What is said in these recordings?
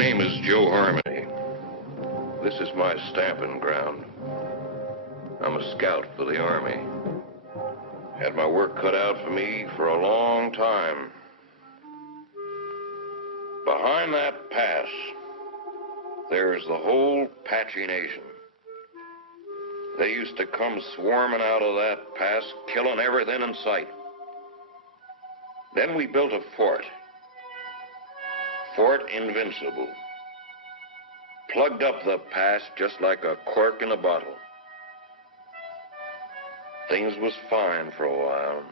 name is Joe Harmony. This is my stamping ground. I'm a scout for the Army. Had my work cut out for me for a long time. Behind that pass, there's the whole Apache nation. They used to come swarming out of that pass, killing everything in sight. Then we built a fort. Fort Invincible. Plugged up the pass just like a cork in a bottle. Things was fine for a while.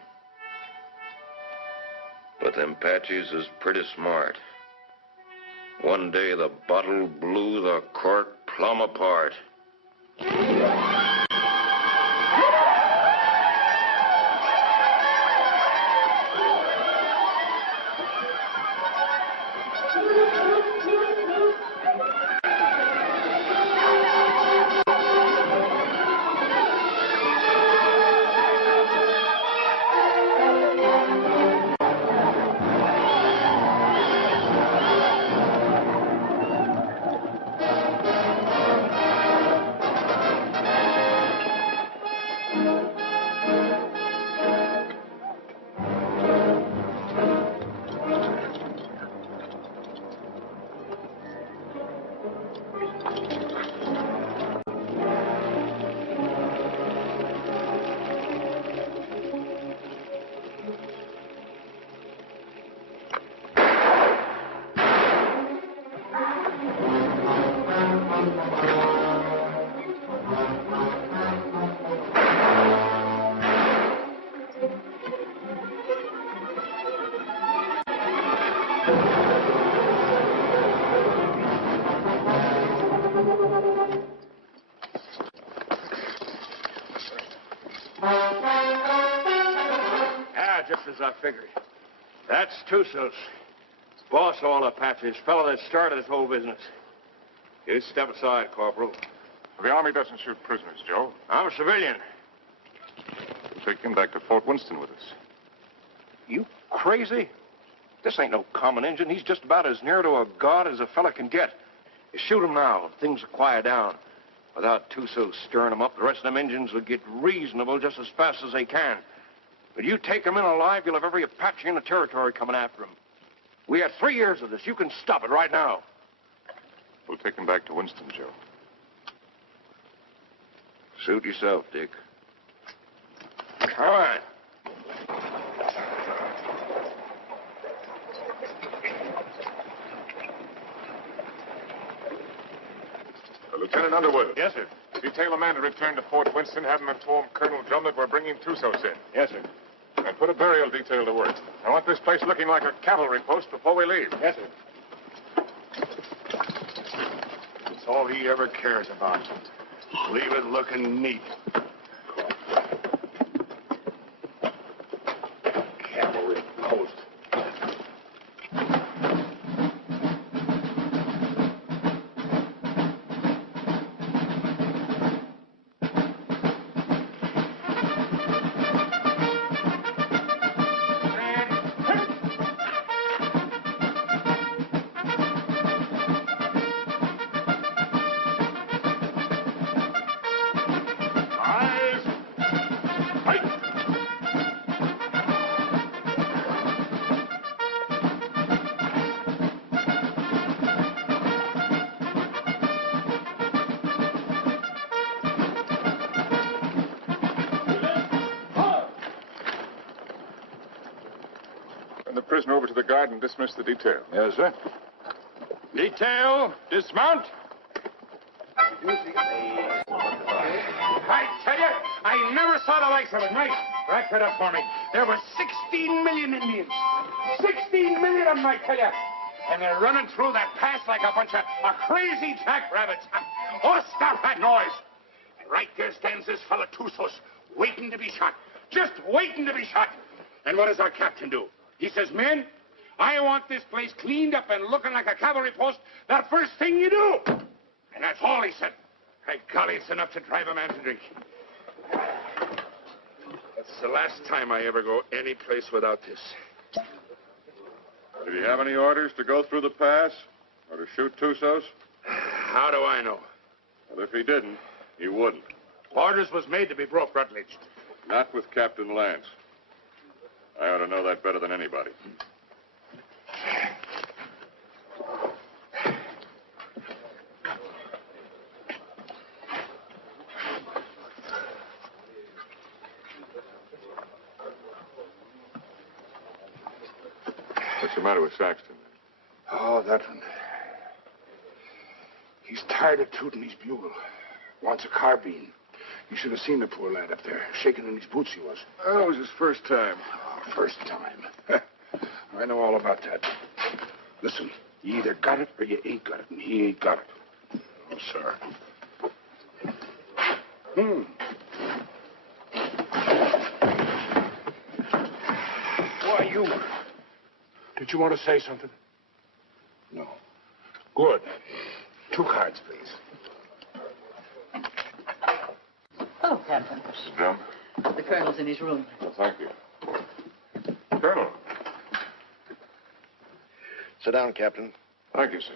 But them Apaches is pretty smart. One day the bottle blew the cork plumb apart. As I figured. That's Tussos. Boss of all Apaches, fellow that started this whole business. You step aside, Corporal. The Army doesn't shoot prisoners, Joe. I'm a civilian. We'll take him back to Fort Winston with us. You crazy? This ain't no common Injun. He's just about as near to a god as a fella can get. You shoot him now, things will quiet down. Without Tussos stirring them up, the rest of them Injuns would get reasonable just as fast as they can. But you take him in alive, you'll have every Apache in the territory coming after him. We had 3 years of this. You can stop it right now. We'll take him back to Winston, Joe. Suit yourself, Dick. All right. Lieutenant Underwood. Yes, sir. Detail a man to return to Fort Winston. Have him inform Colonel Drum that we're bringing Tussos in. Yes, sir. And put a burial detail to work. I want this place looking like a cavalry post before we leave. Yes, sir. That's all he ever cares about. Leave it looking neat. Cavalry post. Prisoner over to the guard and dismiss the detail. Yes, sir. Detail, dismount. I tell you, I never saw the likes of it. Nice. Rack that up for me. There were 16 million Indians. 16 million of them, I tell you. And they're running through that pass like a bunch of crazy jackrabbits. Oh, stop that noise. Right there stands this fella Tussos, waiting to be shot. Just waiting to be shot. And what does our captain do? He says, men, I want this place cleaned up and looking like a cavalry post the first thing you do. And that's all he said. By golly, it's enough to drive a man to drink. That's the last time I ever go any place without this. Did he have any orders to go through the pass? Or to shoot Tussos? How do I know? Well, if he didn't, he wouldn't. Orders was made to be broke, Rutledge. Not with Captain Lance. I ought to know that better than anybody. What's the matter with Saxton? Oh, that one. He's tired of tooting his bugle. Wants a carbine. You should have seen the poor lad up there. Shaking in his boots he was. Oh, it was his first time. Oh, first time. I know all about that. Listen, you either got it or you ain't got it, and he ain't got it. Oh, sir. Why, you... Did you want to say something? No. Good. 2 cards, please. Oh, Captain. Mrs. Drum? The colonel's in his room. Well, thank you. Colonel. Sit down, Captain. Thank you, sir.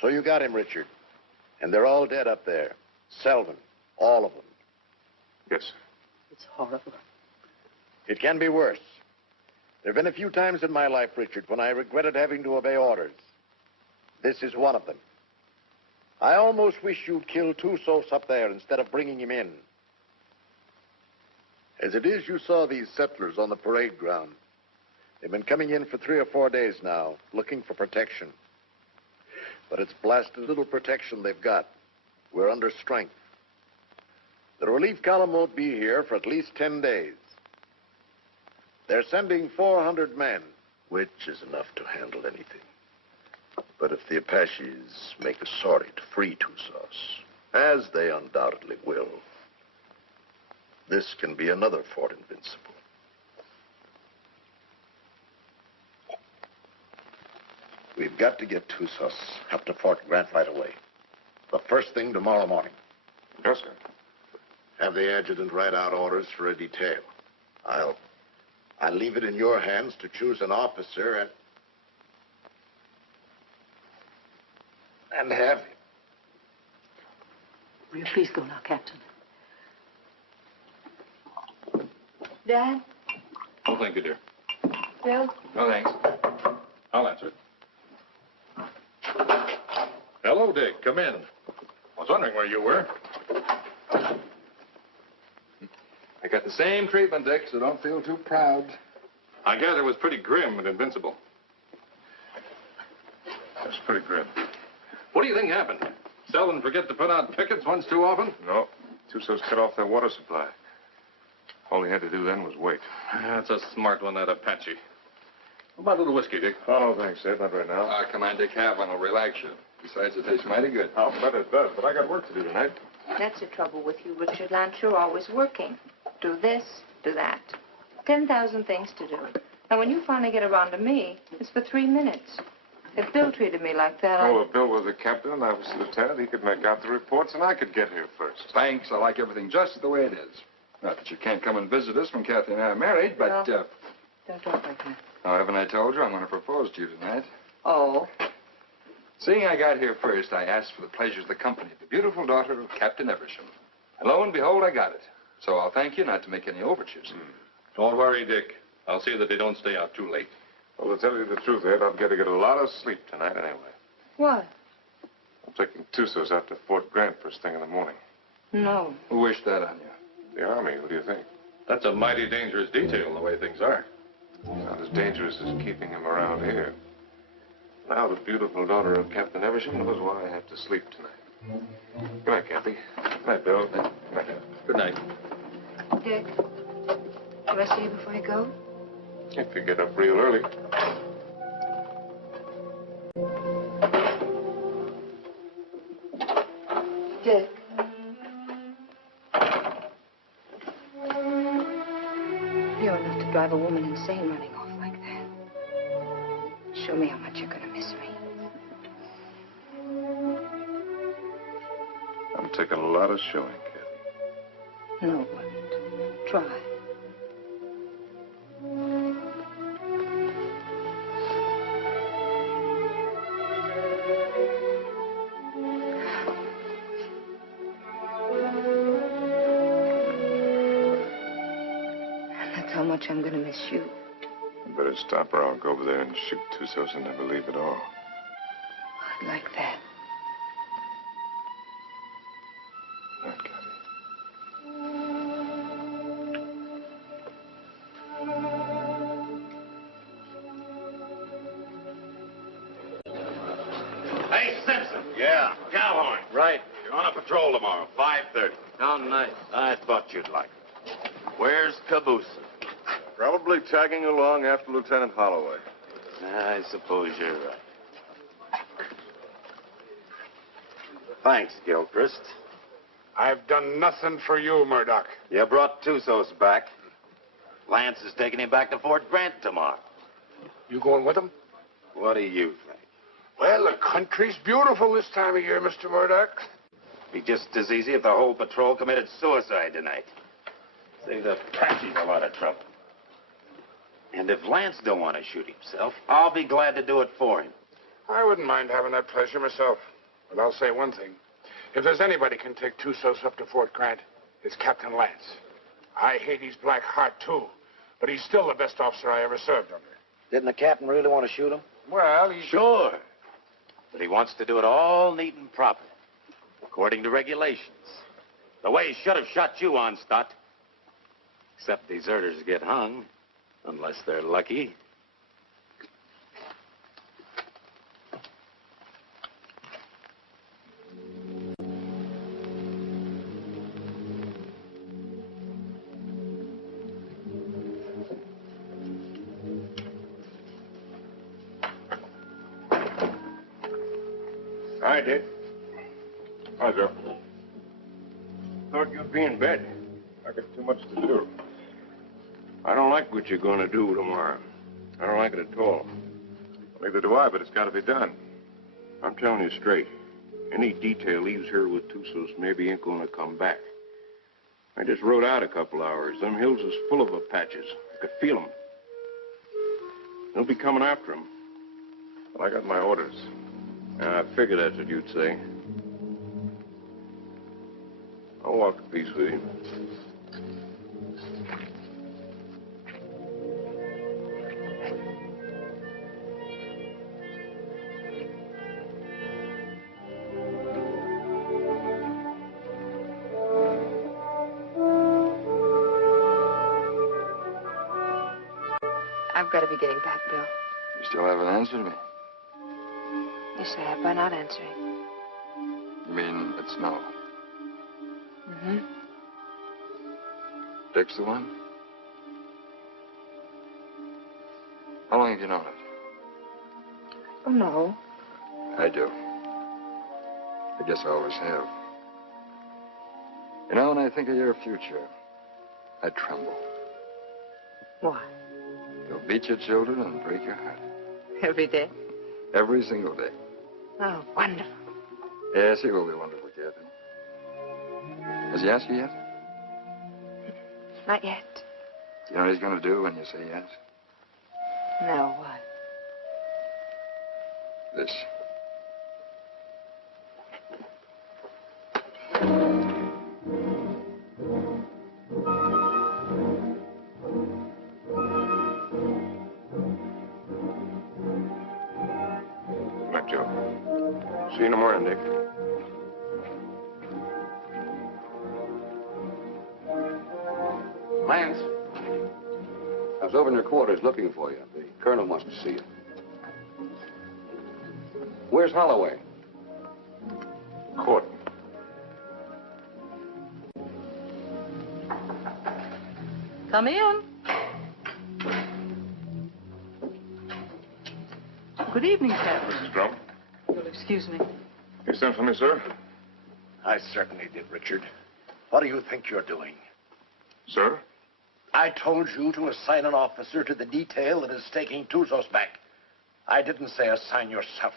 So you got him, Richard. And they're all dead up there. Selvin. All of them. Yes, sir. It's horrible. It can be worse. There have been a few times in my life, Richard, when I regretted having to obey orders. This is one of them. I almost wish you'd killed Tussos up there instead of bringing him in. As it is, you saw these settlers on the parade ground. They've been coming in for 3 or 4 days now, looking for protection. But it's blasted little protection they've got. We're under strength. The relief column won't be here for at least 10 days. They're sending 400 men, which is enough to handle anything. But if the Apaches make a sortie to free Tussos, as they undoubtedly will, this can be another Fort Invincible. We've got to get Tussos up to Fort Grant right away. The first thing tomorrow morning. Yes, sir. Have the adjutant write out orders for a detail. I'll leave it in your hands to choose an officer and have him. Will you please go now, Captain? Dad? Oh, thank you, dear. Bill? No, thanks. I'll answer it. Hello, Dick. Come in. I was wondering where you were. I got the same treatment, Dick, so don't feel too proud. I gather it was pretty grim and invincible. That's pretty grim. What do you think happened? Selvin forget to put out pickets once too often? No. Tussos cut off their water supply. All he had to do then was wait. That's a smart one, that Apache. What about a little whiskey, Dick? Oh, no, thanks, Ed. Not right now. Come on, Dick. Have one. It'll relax you. Besides, it tastes mighty good. I'll bet it does, but I got work to do tonight. That's the trouble with you, Richard Lance. You're always working. Do this, do that. 10,000 things to do. And when you finally get around to me, it's for 3 minutes. If Bill treated me like that, Oh, if Bill was the captain and I was the lieutenant, he could make out the reports and I could get here first. Thanks. I like everything just the way it is. Not that you can't come and visit us when Cathy and I are married, but, Well, don't talk like that. Oh, haven't I told you I'm going to propose to you tonight? Oh? Seeing I got here first, I asked for the pleasure of the company of the beautiful daughter of Captain Eversham. And lo and behold, I got it. So I'll thank you not to make any overtures. Don't worry, Dick. I'll see that they don't stay out too late. Well, to tell you the truth, Ed, I've got to get a lot of sleep tonight anyway. What? I'm taking Tussos out to Fort Grant first thing in the morning. No. Who wished that on you? The Army, what do you think? That's a mighty dangerous detail, the way things are. Not as dangerous as keeping him around here. Now the beautiful daughter of Captain Eversham knows why I have to sleep tonight. Good night, Cathy. Good night, Bill. Good night. Good night. Dick, do I see you before you go? If you get up real early. Dick. You're enough to drive a woman insane running off like that. Show me how much you're going to miss me. I'm taking a lot of showing, Cathy. No, it wouldn't. Try. how much I'm going to miss you. You better stop or I'll go over there and shoot Tussos and never leave at all. I'd like that. Not Cathy. Hey, Simpson. Yeah? Cowhorn. Right. You're on a patrol tomorrow, 5:30. How nice. I thought you'd like it. Where's Caboose? Probably tagging along after Lieutenant Holloway. I suppose you're right. Thanks, Gilchrist. I've done nothing for you, Murdoch. You brought Tussos back. Lance is taking him back to Fort Grant tomorrow. You going with him? What do you think? Well, the country's beautiful this time of year, Mr. Murdoch. Be just as easy if the whole patrol committed suicide tonight. Save the Apaches a lot of trouble. And if Lance don't want to shoot himself, I'll be glad to do it for him. I wouldn't mind having that pleasure myself. But I'll say one thing. If there's anybody can take Tussos up to Fort Grant, it's Captain Lance. I hate his black heart, too. But he's still the best officer I ever served under. Didn't the captain really want to shoot him? Well, he's... Sure. But he wants to do it all neat and proper, according to regulations. The way he should have shot you on, Stott. Except deserters get hung, unless they're lucky. Hi, Dick. Hi, Joe. Thought you'd be in bed. I got too much to do. I don't like what you're going to do tomorrow. I don't like it at all. Neither do I, but it's got to be done. I'm telling you straight. Any detail leaves here with Tussos maybe ain't going to come back. I just rode out a couple hours. Them hills is full of Apaches. I could feel them. They'll be coming after him. Well, I got my orders. I figured that's what you'd say. I'll walk a piece with you. I've got to be getting back, Bill. You still haven't answered me. Yes, I have by not answering. You mean it's no? Mm-hmm. Dick's the one? How long have you known it? Oh, no. I do. I guess I always have. You know, when I think of your future, I tremble. Why? You'll beat your children and break your heart. Every day? Every single day. Oh, wonderful. Yes, he will be wonderful, Cathy. Has he asked you yet? Not yet. Do you know what he's going to do when you say yes? No, what? This. Right, Joe. See you in the morning, Dick. Lance, I was over in your quarters looking for you. The colonel wants to see you. Where's Holloway? Court. Come in. Good evening, Captain. Mrs. Trump, You'll excuse me. you sent for me, sir? I certainly did, Richard. What do you think you're doing? Sir? I told you to assign an officer to the detail that is taking Tussos back. I didn't say assign yourself.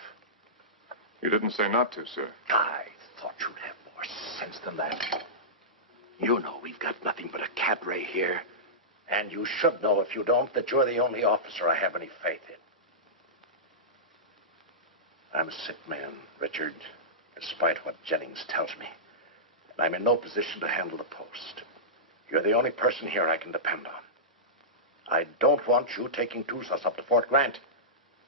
You didn't say not to, sir. I thought you'd have more sense than that. You know we've got nothing but a cadre here. And you should know, if you don't, that you're the only officer I have any faith in. I'm a sick man, Richard, despite what Jennings tells me. And I'm in no position to handle the post. You're the only person here I can depend on. I don't want you taking Tusas up to Fort Grant.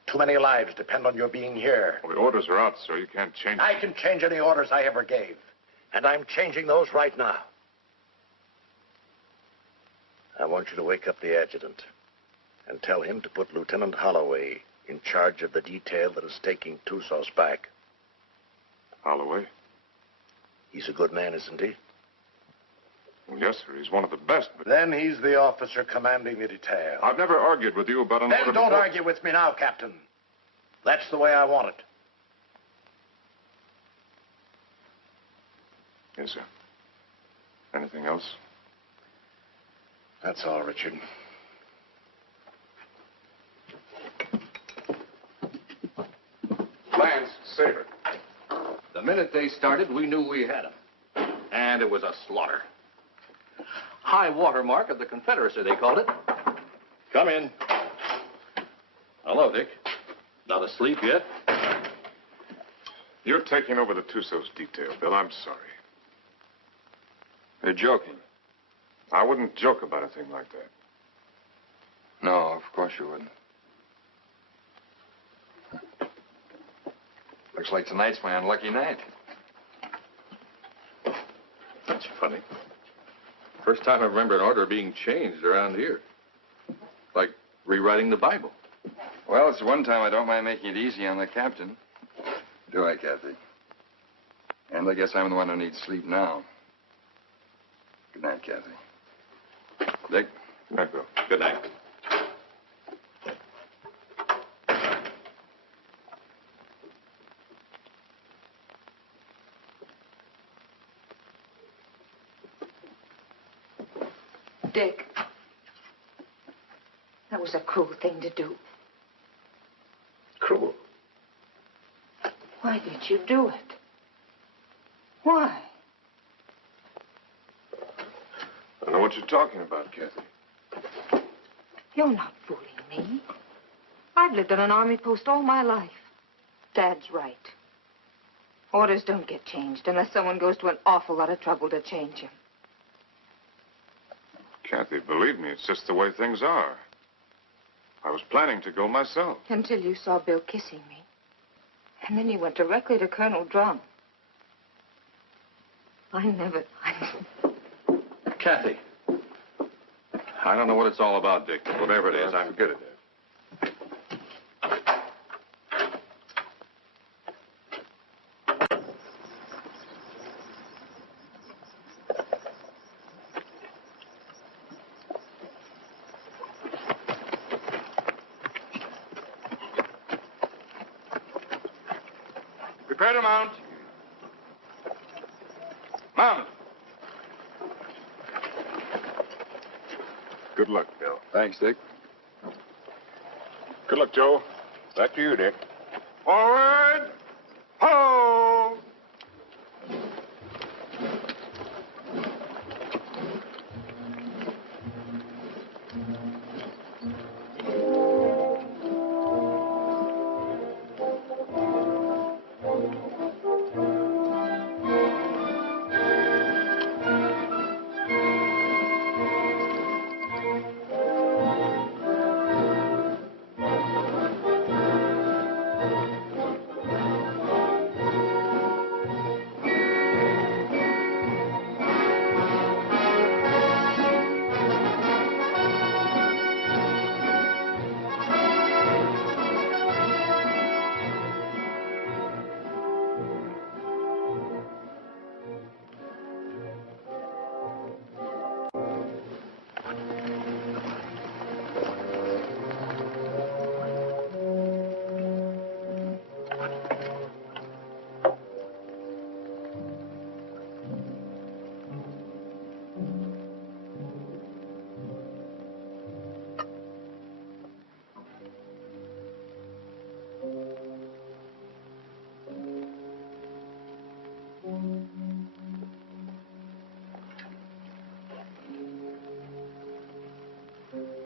Too many lives depend on your being here. Well, the orders are out, sir. You can't change them. I can change any orders I ever gave. And I'm changing those right now. I want you to wake up the adjutant and tell him to put Lieutenant Holloway in charge of the detail that is taking Tusas back. Holloway? He's a good man, isn't he? Well, yes, sir. He's one of the best, but... Then he's the officer commanding the detail. I've never argued with you about an order Then don't before. argue with me now, Captain. That's the way I want it. Yes, sir. Anything else? That's all, Richard. Lance, Saber. The minute they started, we knew we had them. And it was a slaughter. High water mark of the Confederacy, they called it. Come in. Hello, Dick. Not asleep yet? You're taking over the Tusas detail, Bill. I'm sorry. You're joking. I wouldn't joke about a thing like that. No, of course you wouldn't. Looks like tonight's my unlucky night. That's funny. First time I remember an order being changed around here. Like rewriting the Bible. Well, it's one time I don't mind making it easy on the captain. Do I, Cathy? And I guess I'm the one who needs sleep now. Good night, Cathy. Dick? Good night, Bill. Good night. Dick, that was a cruel thing to do. Cruel. Why did you do it? Why? I don't know what you're talking about, Cathy. You're not fooling me. I've lived on an army post all my life. Dad's right. Orders don't get changed unless someone goes to an awful lot of trouble to change them. Cathy, believe me, it's just the way things are. I was planning to go myself. Until you saw Bill kissing me. And then you went directly to Colonel Drum. I never... Cathy. I don't know what it's all about, Dick, but whatever it is, I'm good at it. Prepare to mount. Mount. Good luck, Bill. Thanks, Dick. Good luck, Joe. Back to you, Dick. Forward. Ho!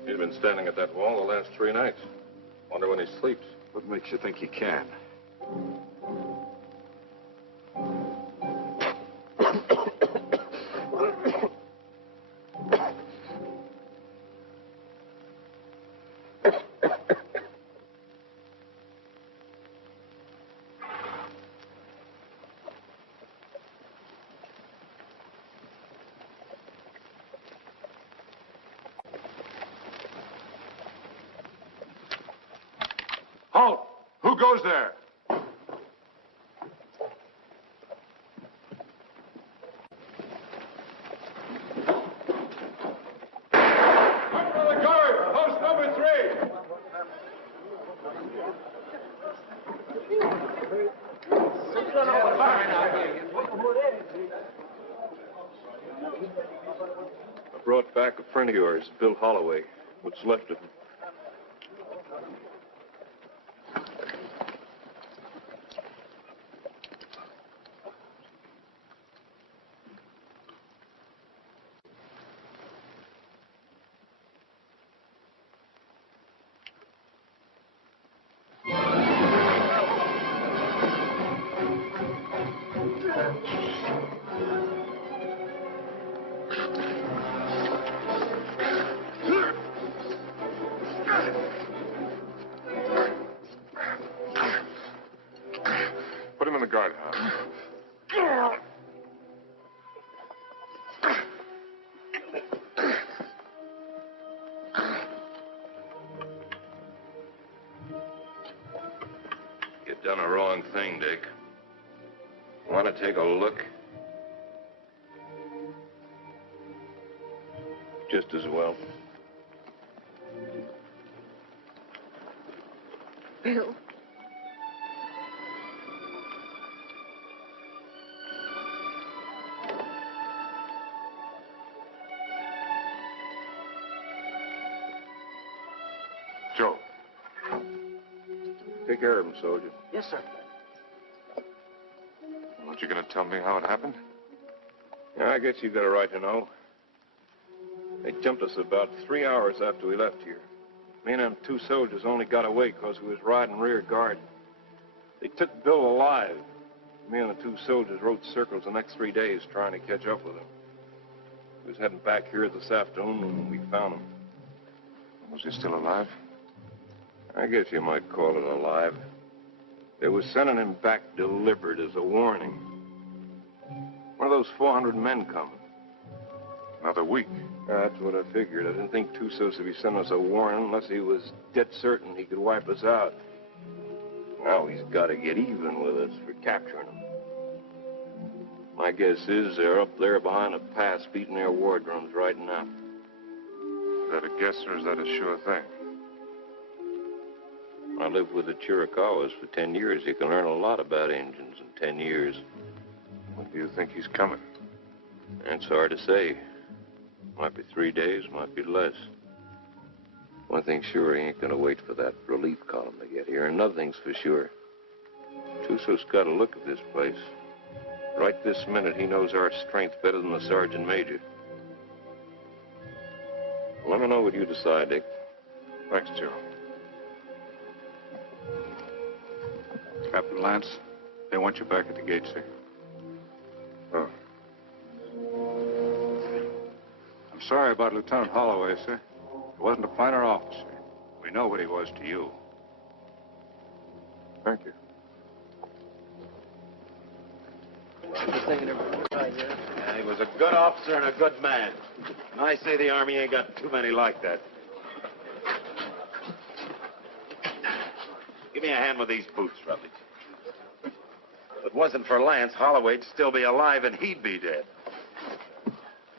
He's been standing at that wall the last 3 nights. Wonder when he sleeps. What makes you think he can? Halt! Who goes there? Under the guard! Post number 3! I brought back a friend of yours, Bill Holloway. What's left of him. Put him in the guardhouse. You've done a wrong thing, Dick. Want to take a look? Just as well. Bill. Joe. Take care of him, soldier. Yes, sir. Aren't you going to tell me how it happened? Yeah, I guess you got a right to know. They jumped us about 3 hours after we left here. Me and them 2 soldiers only got away because we was riding rear guard. They took Bill alive. Me and the 2 soldiers rode circles the next 3 days trying to catch up with him. We was heading back here this afternoon when we found him. Was he still alive? I guess you might call it alive. They was sending him back delivered as a warning. One of those 400 men coming. Another week. That's what I figured. I didn't think Tussos would be sending us a warning unless he was dead certain he could wipe us out. Now he's got to get even with us for capturing him. My guess is they're up there behind a pass beating their war drums right now. Is that a guess or is that a sure thing? I lived with the Chiricahuas for 10 years. You can learn a lot about Indians in 10 years. When do you think he's coming? It's hard to say. Might be 3 days, might be less. One thing's sure, he ain't gonna wait for that relief column to get here. And another thing's for sure. Tussos got a look at this place. Right this minute, he knows our strength better than the sergeant major. Let me know what you decide, Dick. Thanks, Joe. Captain Lance, they want you back at the gate, sir. Oh. I'm sorry about Lieutenant Holloway, sir. He wasn't a finer officer. We know what he was to you. Thank you. Yeah, he was a good officer and a good man. And I say the Army ain't got too many like that. Give me a hand with these boots, Rutledge. If it wasn't for Lance, Holloway'd still be alive and he'd be dead.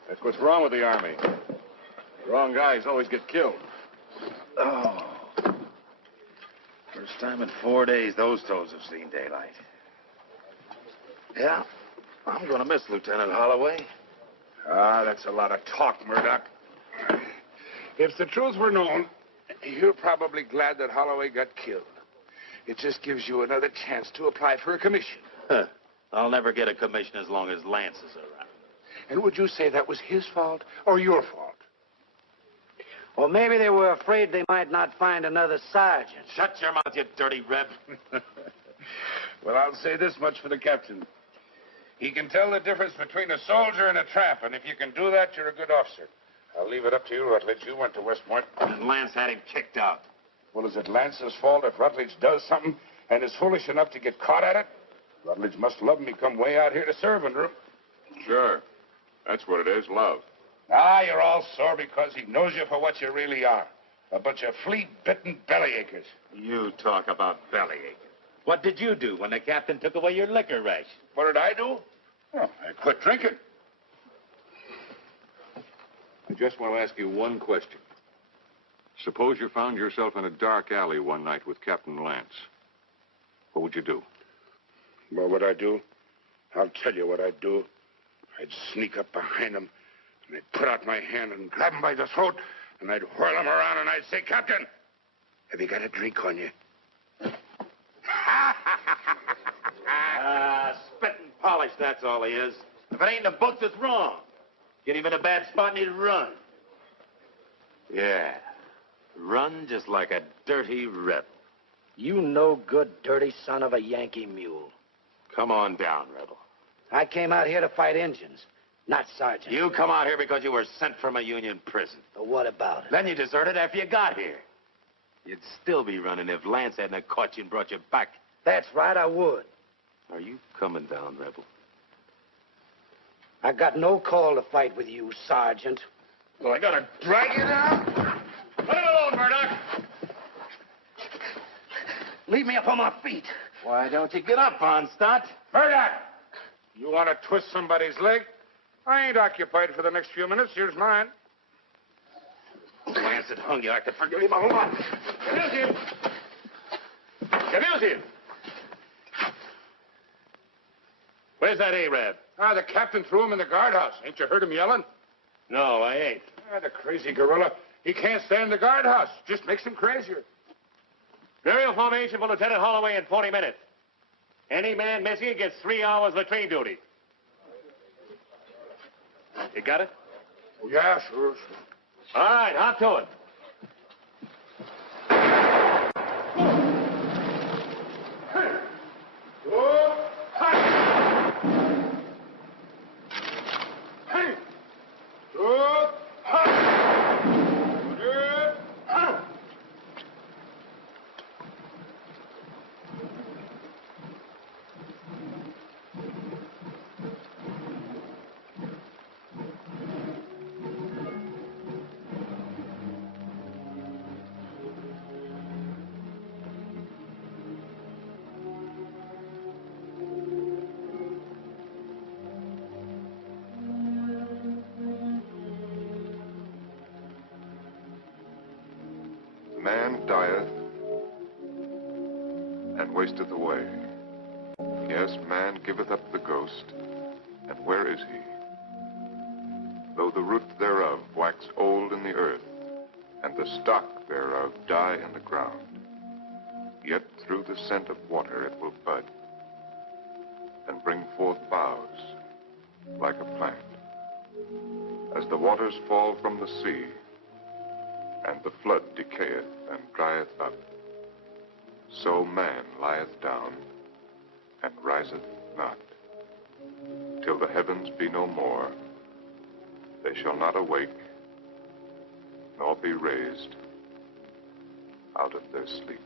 That's what's wrong with the Army. The wrong guys always get killed. Oh. First time in 4 days those toes have seen daylight. Yeah, I'm gonna miss Lieutenant Holloway. Ah, that's a lot of talk, Murdoch. If the truth were known, you're probably glad that Holloway got killed. It just gives you another chance to apply for a commission. Huh. I'll never get a commission as long as Lance is around. And would you say that was his fault or your fault? Well, maybe they were afraid they might not find another sergeant. Shut your mouth, you dirty reb. Well, I'll say this much for the captain. He can tell the difference between a soldier and a tramp, and if you can do that, you're a good officer. I'll leave it up to you, Rutledge. You went to West Point. And Lance had him kicked out. Well, is it Lance's fault if Rutledge does something and is foolish enough to get caught at it? Rutledge must love him. He come way out here to serve under him. Sure. That's what it is, love. Ah, you're all sore because he knows you for what you really are. A bunch of flea-bitten bellyachers. You talk about bellyaching. What did you do when the captain took away your liquor ration? What did I do? Oh, I quit drinking. I just want to ask you one question. Suppose you found yourself in a dark alley one night with Captain Lance. What would you do? What would I do? I'll tell you what I'd do. I'd sneak up behind him, and I'd put out my hand and grab him by the throat, and I'd whirl him around, and I'd say, Captain, have you got a drink on you? Spit and polish, that's all he is. If it ain't in the books, it's wrong. Get him in a bad spot and he'd run. Yeah, run just like a dirty rebel. You no good, dirty son of a Yankee mule. Come on down, rebel. I came out here to fight Indians, not sergeants. You come out here because you were sent from a Union prison. But what about it? Then you deserted after you got here. You'd still be running if Lance hadn't caught you and brought you back. That's right, I would. Are you coming down, rebel? I got no call to fight with you, Sergeant. Well, I gotta drag you down? Let it alone, Murdoch. Leave me up on my feet. Why don't you get up, Onstott? Murdoch! You want to twist somebody's leg? I ain't occupied for the next few minutes. Here's mine. Lance had hung you. I could forgive him a lot. Abuse him. Abuse him. Where's that Arab? The captain threw him in the guardhouse. Ain't you heard him yelling? No, I ain't. The crazy gorilla. He can't stand in the guardhouse. Just makes him crazier. Burial formation for Lieutenant Holloway in 40 minutes. Any man missing gets 3 hours latrine duty. You got it? Oh, yeah, sure. All right, hop to it. Man dieth and wasteth away. Yes, man giveth up the ghost, and where is he? Though the root thereof wax old in the earth, and the stock thereof die in the ground, yet through the scent of water it will bud, and bring forth boughs like a plant. As the waters fall from the sea, and the flood decayeth and drieth up, so man lieth down and riseth not. Till the heavens be no more, they shall not awake, nor be raised out of their sleep.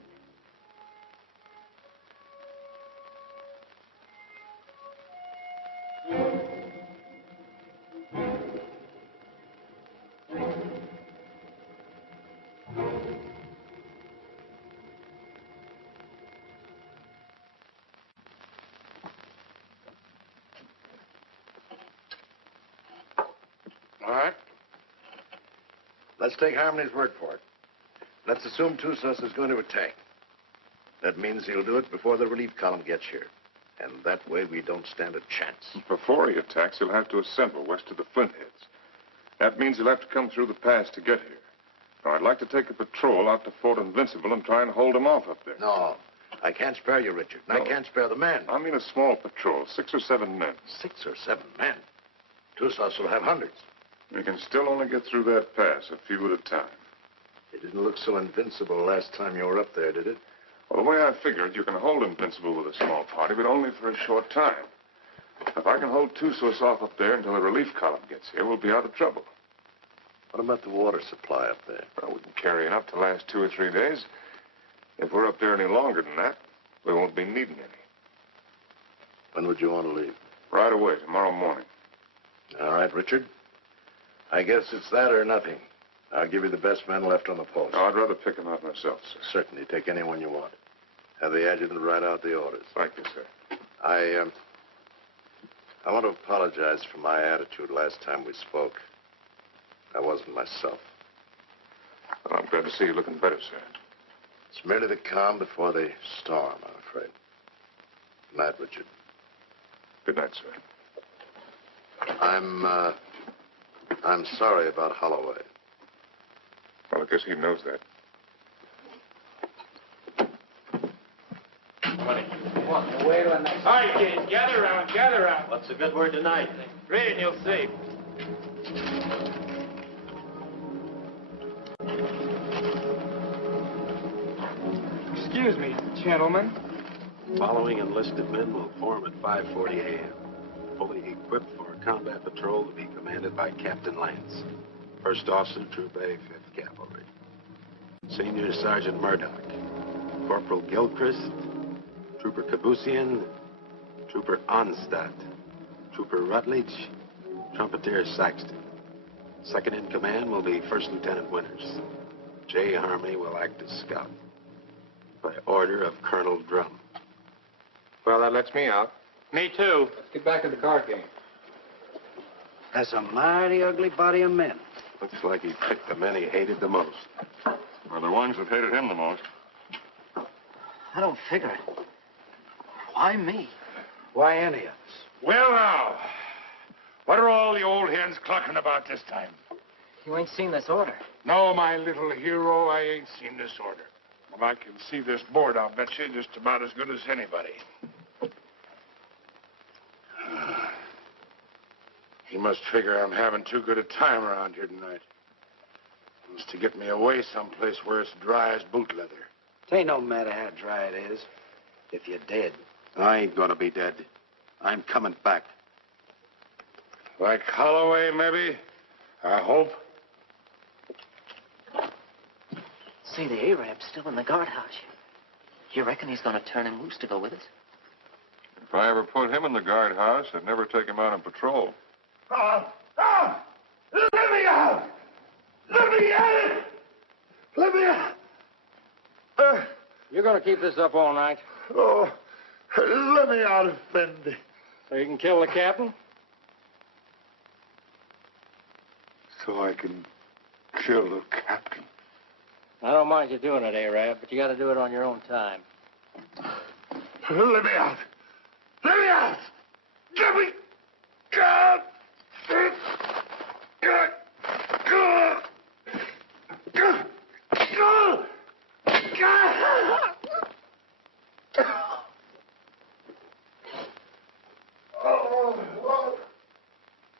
All right. Let's take Harmony's word for it. Let's assume Tussos is going to attack. That means he'll do it before the relief column gets here. And that way we don't stand a chance. Before he attacks, he'll have to assemble west of the Flintheads. That means he'll have to come through the pass to get here. Now, I'd like to take a patrol out to Fort Invincible and try and hold him off up there. No, I can't spare you, Richard. And No. I can't spare the men. I mean a small patrol, 6 or 7 men. 6 or 7 men? Tussos will have hundreds. We can still only get through that pass, a few at a time. It didn't look so invincible last time you were up there, did it? Well, the way I figured, you can hold Invincible with a small party, but only for a short time. If I can hold Tussos off up there until the relief column gets here, we'll be out of trouble. What about the water supply up there? Well, we can carry enough to last 2 or 3 days. If we're up there any longer than that, we won't be needing any. When would you want to leave? Right away, tomorrow morning. All right, Richard. I guess it's that or nothing. I'll give you the best men left on the post. No, I'd rather pick them out myself, sir. Certainly. Take anyone you want. Have the adjutant write out the orders. Thank you, sir. I want to apologize for my attitude last time we spoke. I wasn't myself. Well, I'm glad to see you looking better, sir. It's merely the calm before the storm, I'm afraid. Good night, Richard. Good night, sir. I'm sorry about Holloway. Well, I guess he knows that. Wait till the next. All right, kids, gather around, gather around. What's the good word tonight? Read and you'll see. Excuse me, gentlemen. Following enlisted men will form at 5:40 a.m. Fully equipped for a combat patrol to be commanded by Captain Lance, First Officer, Troop A, 5th Cavalry. Senior Sergeant Murdoch, Corporal Gilchrist, Trooper Kabusian, Trooper Onstadt, Trooper Rutledge, Trumpeter Saxton. Second in command will be First Lieutenant Winters. J. Harmony will act as scout. By order of Colonel Drum. Well, that lets me out. Me too. Let's get back to the card game. That's a mighty ugly body of men. Looks like he picked the men he hated the most. Or the ones that hated him the most. I don't figure it. Why me? Why any of us? Well, now, what are all the old hens clucking about this time? You ain't seen this order. No, my little hero, I ain't seen this order. Well, I can see this board, I'll bet you, just about as good as anybody. He must figure I'm having too good a time around here tonight. He wants to get me away someplace where it's dry as boot leather. It ain't no matter how dry it is. If you're dead. I ain't gonna be dead. I'm coming back. Like Holloway, maybe? I hope. See, the Arab's still in the guardhouse. You reckon he's gonna turn him loose to go with us? If I ever put him in the guardhouse, I'd never take him out on patrol. Let me out! Let me out! Let me out! You're going to keep this up all night? Oh, let me out of Fendi. So you can kill the captain? So I can kill the captain. I don't mind you doing it, Arab, but you got to do it on your own time. Let me out! Let me out! Let me out!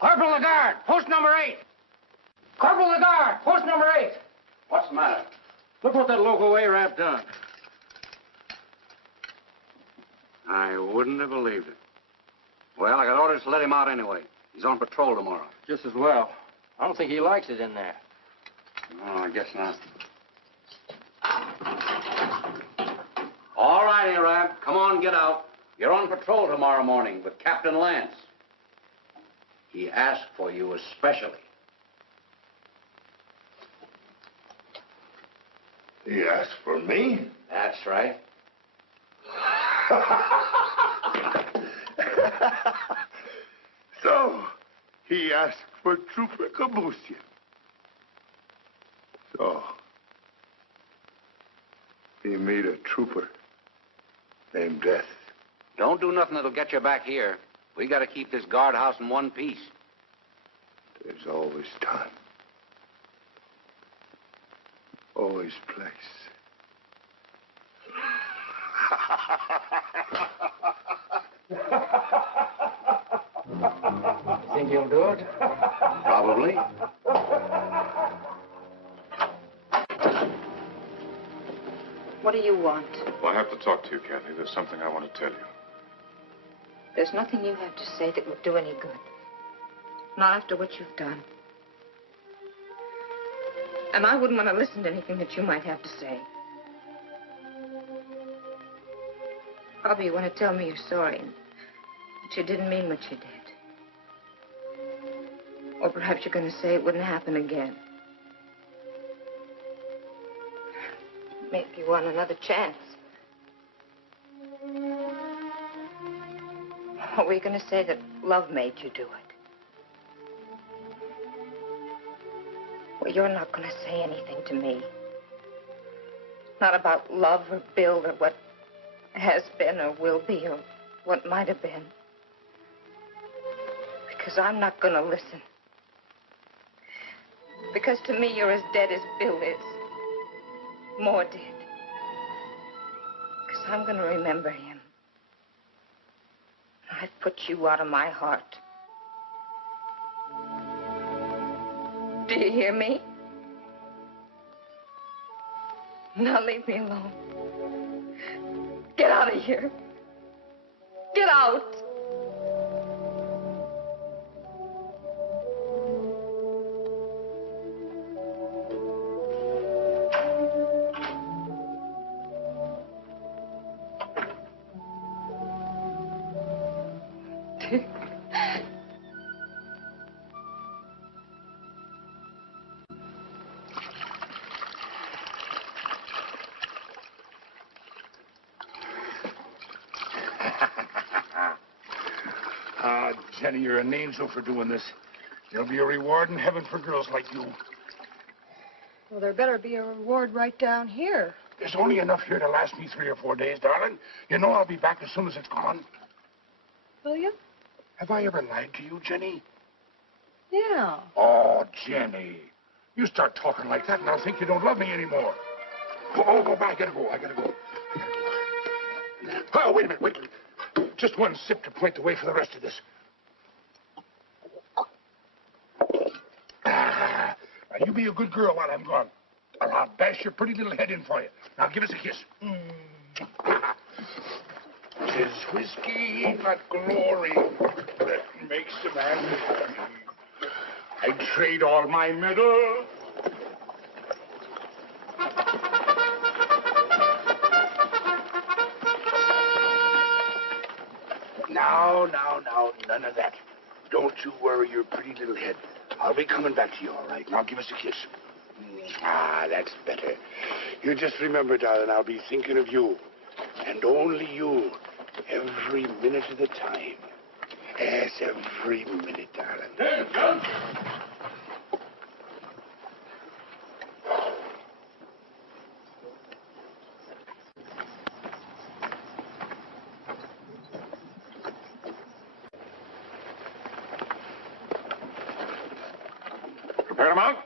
Corporal Lagarde, post number 8. Corporal Lagarde, post number 8. What's the matter? Look what that local Arab done. I wouldn't have believed it. Well, I got orders to let him out anyway. He's on patrol tomorrow. Just as well. I don't think he likes it in there. Oh, I guess not. All right, Arab. Come on, get out. You're on patrol tomorrow morning with Captain Lance. He asked for you especially. He asked for me? That's right. So, he asked for Trooper Kabusian. So, he made a trooper named Death. Don't do nothing that'll get you back here. We got to keep this guardhouse in one piece. There's always time. Always place. Think he'll do it? Probably. What do you want? Well, I have to talk to you, Cathy. There's something I want to tell you. There's nothing you have to say that would do any good. Not after what you've done. And I wouldn't want to listen to anything that you might have to say. Probably you want to tell me you're sorry and that you didn't mean what you did. Or perhaps you're going to say it wouldn't happen again. make you want another chance. Are we going to say that love made you do it? Well, you're not going to say anything to me. Not about love or Bill or what has been or will be or what might have been. Because I'm not going to listen. Because to me, you're as dead as Bill is. More dead. Because I'm going to remember him. I've put you out of my heart. Do you hear me? Now leave me alone. Get out of here. Get out. Jenny, you're an angel for doing this. There'll be a reward in heaven for girls like you. Well, there better be a reward right down here. There's only enough here to last me 3 or 4 days, darling. You know I'll be back as soon as it's gone. Will you? Have I ever lied to you, Jenny? Yeah. Oh, Jenny. You start talking like that and I'll think you don't love me anymore. Oh, I gotta go. Oh, wait a minute. Just one sip to point the way for the rest of this. Now, you be a good girl while I'm gone. Or I'll bash your pretty little head in for you. Now, give us a kiss. 'Tis whiskey, not glory, that makes a man happy. I'd trade all my medals. Now, none of that. Don't you worry your pretty little head. I'll be coming back to you, all right? Now give us a kiss. That's better. You just remember, darling, I'll be thinking of you. And only you. Every minute of the time. Yes, every minute, darling. John. Prepare to mount.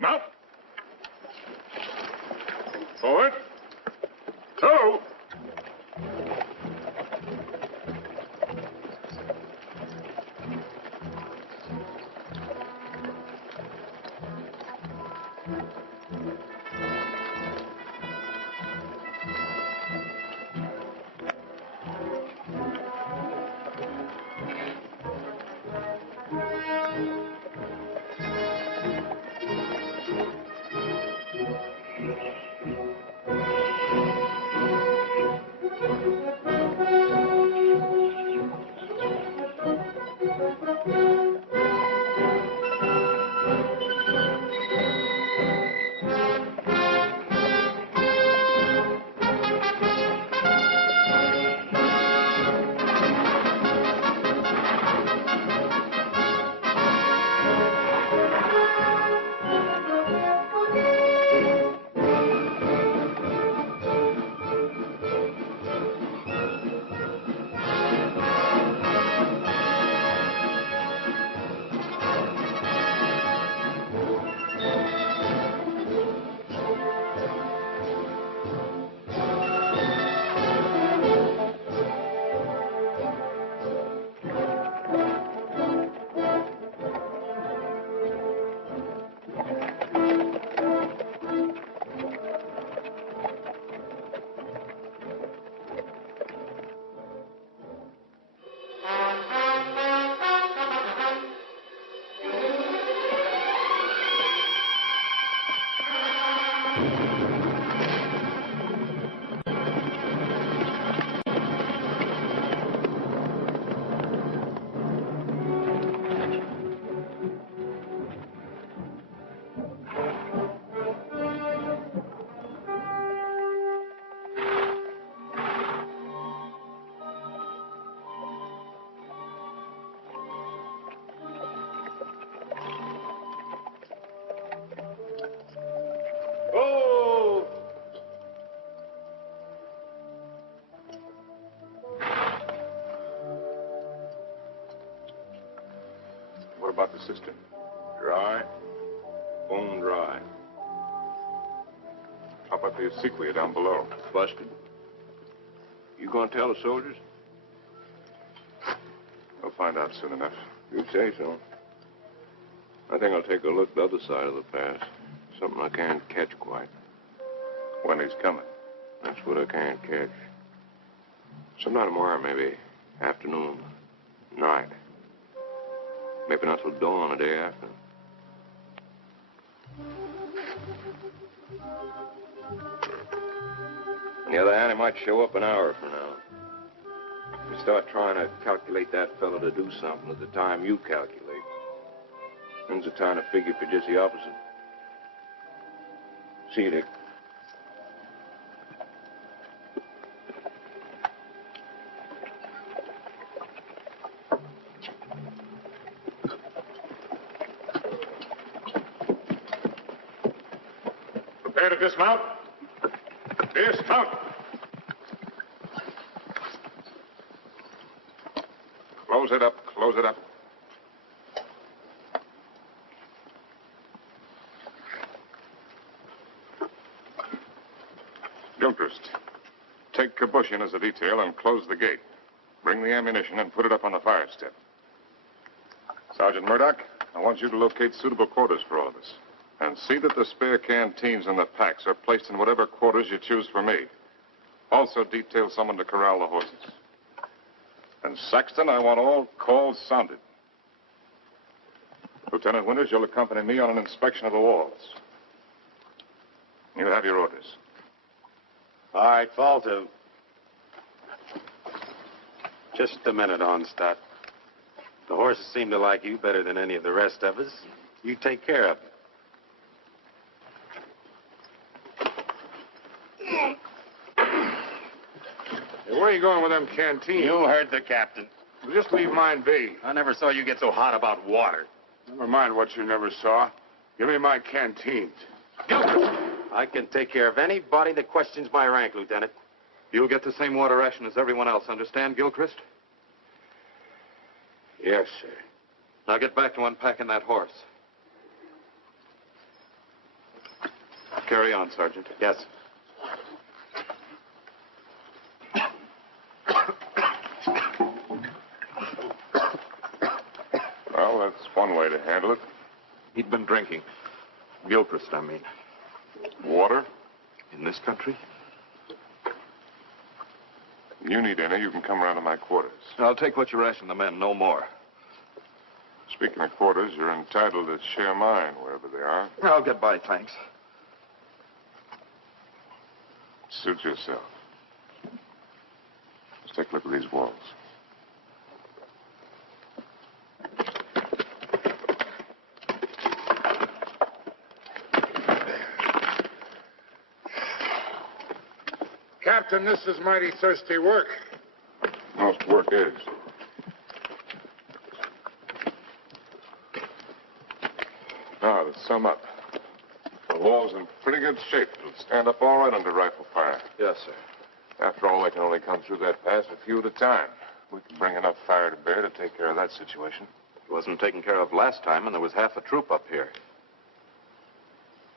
Mount. Forward. Two. cistern. Dry. Bone dry. How about the sequoia down below? Busted. You gonna tell the soldiers? We'll find out soon enough. You say so. I think I'll take a look the other side of the pass. Something I can't catch quite. When he's coming. That's what I can't catch. Sometime tomorrow, maybe. Afternoon. Night. Maybe not till dawn the day after. On the other hand, he might show up an hour from now. You start trying to calculate that fellow to do something at the time you calculate. Then's the time to figure for just the opposite. See you, Dick. Prepare to dismount. Dismount. Close it up. Close it up. Gilchrist, take Kabushian as a detail and close the gate. Bring the ammunition and put it up on the fire step. Sergeant Murdoch, I want you to locate suitable quarters for all of us. And see that the spare canteens and the packs are placed in whatever quarters you choose for me. Also detail someone to corral the horses. And Saxton, I want all calls sounded. Lieutenant Winters, you'll accompany me on an inspection of the walls. You have your orders. All right, fall to. Just a minute, Onstadt. The horses seem to like you better than any of the rest of us. You take care of them. Hey, where are you going with them canteens? You heard the captain. Well, just leave mine be. I never saw you get so hot about water. Never mind what you never saw. Give me my canteens. I can take care of anybody that questions my rank, Lieutenant. You'll get the same water ration as everyone else, understand, Gilchrist? Yes, sir. Now get back to unpacking that horse. Carry on, Sergeant. Yes. Well, that's one way to handle it. He'd been drinking. Gilchrist, I mean. Water? In this country? You need any, you can come around to my quarters. I'll take what you ration the men, no more. Speaking of quarters, you're entitled to share mine wherever they are. I'll get by, thanks. Suit yourself. Let's take a look at these walls. Captain, this is mighty thirsty work. Most work is. Now, to sum up. The wall's in pretty good shape. It'll stand up all right under rifle fire. Yes, sir. After all, they can only come through that pass a few at a time. We can bring enough fire to bear to take care of that situation. It wasn't taken care of last time, and there was half a troop up here.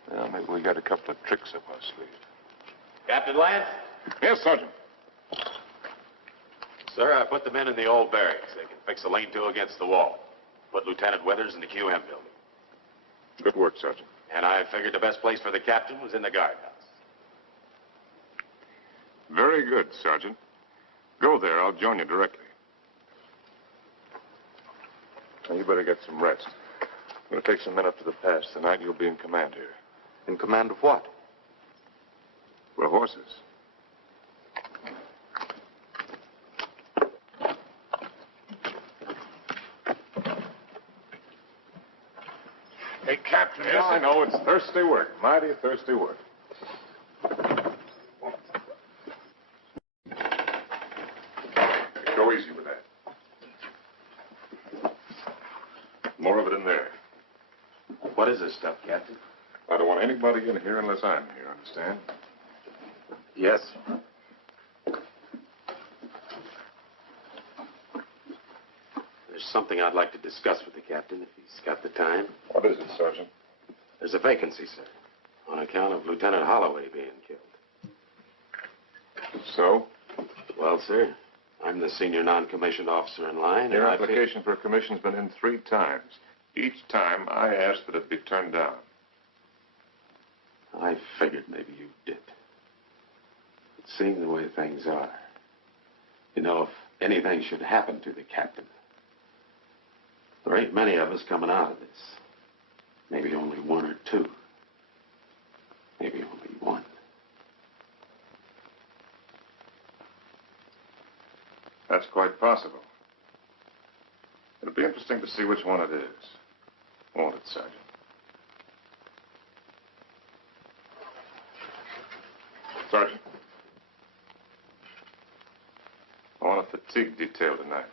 Well, maybe we got a couple of tricks up our sleeve. Captain Lance? Yes, Sergeant. Sir, I put the men in the old barracks. They can fix a lean-to against the wall. Put Lieutenant Withers in the QM building. Good work, Sergeant. And I figured the best place for the captain was in the guardhouse. Very good, Sergeant. Go there. I'll join you directly. Now, you better get some rest. I'm going to take some men up to the pass tonight. You'll be in command here. In command of what? The horses. Hey, Captain, Yes, I know. It's thirsty work. Mighty thirsty work. Go easy with that. More of it in there. What is this stuff, Captain? I don't want anybody in here unless I'm here, understand? Yes. There's something I'd like to discuss with the captain, if he's got the time. What is it, Sergeant? There's a vacancy, sir, on account of Lieutenant Holloway being killed. So? Well, sir, I'm the senior non-commissioned officer in line. Your application for a commission's been in 3 times. Each time, I asked that it be turned down. I figured maybe you did. But seeing the way things are, you know, if anything should happen to the captain, there ain't many of us coming out of this. Maybe only 1 or 2. Maybe only 1. That's quite possible. It'll be interesting to see which one it is. Won't it, Sergeant? Sergeant. I want a fatigue detail tonight.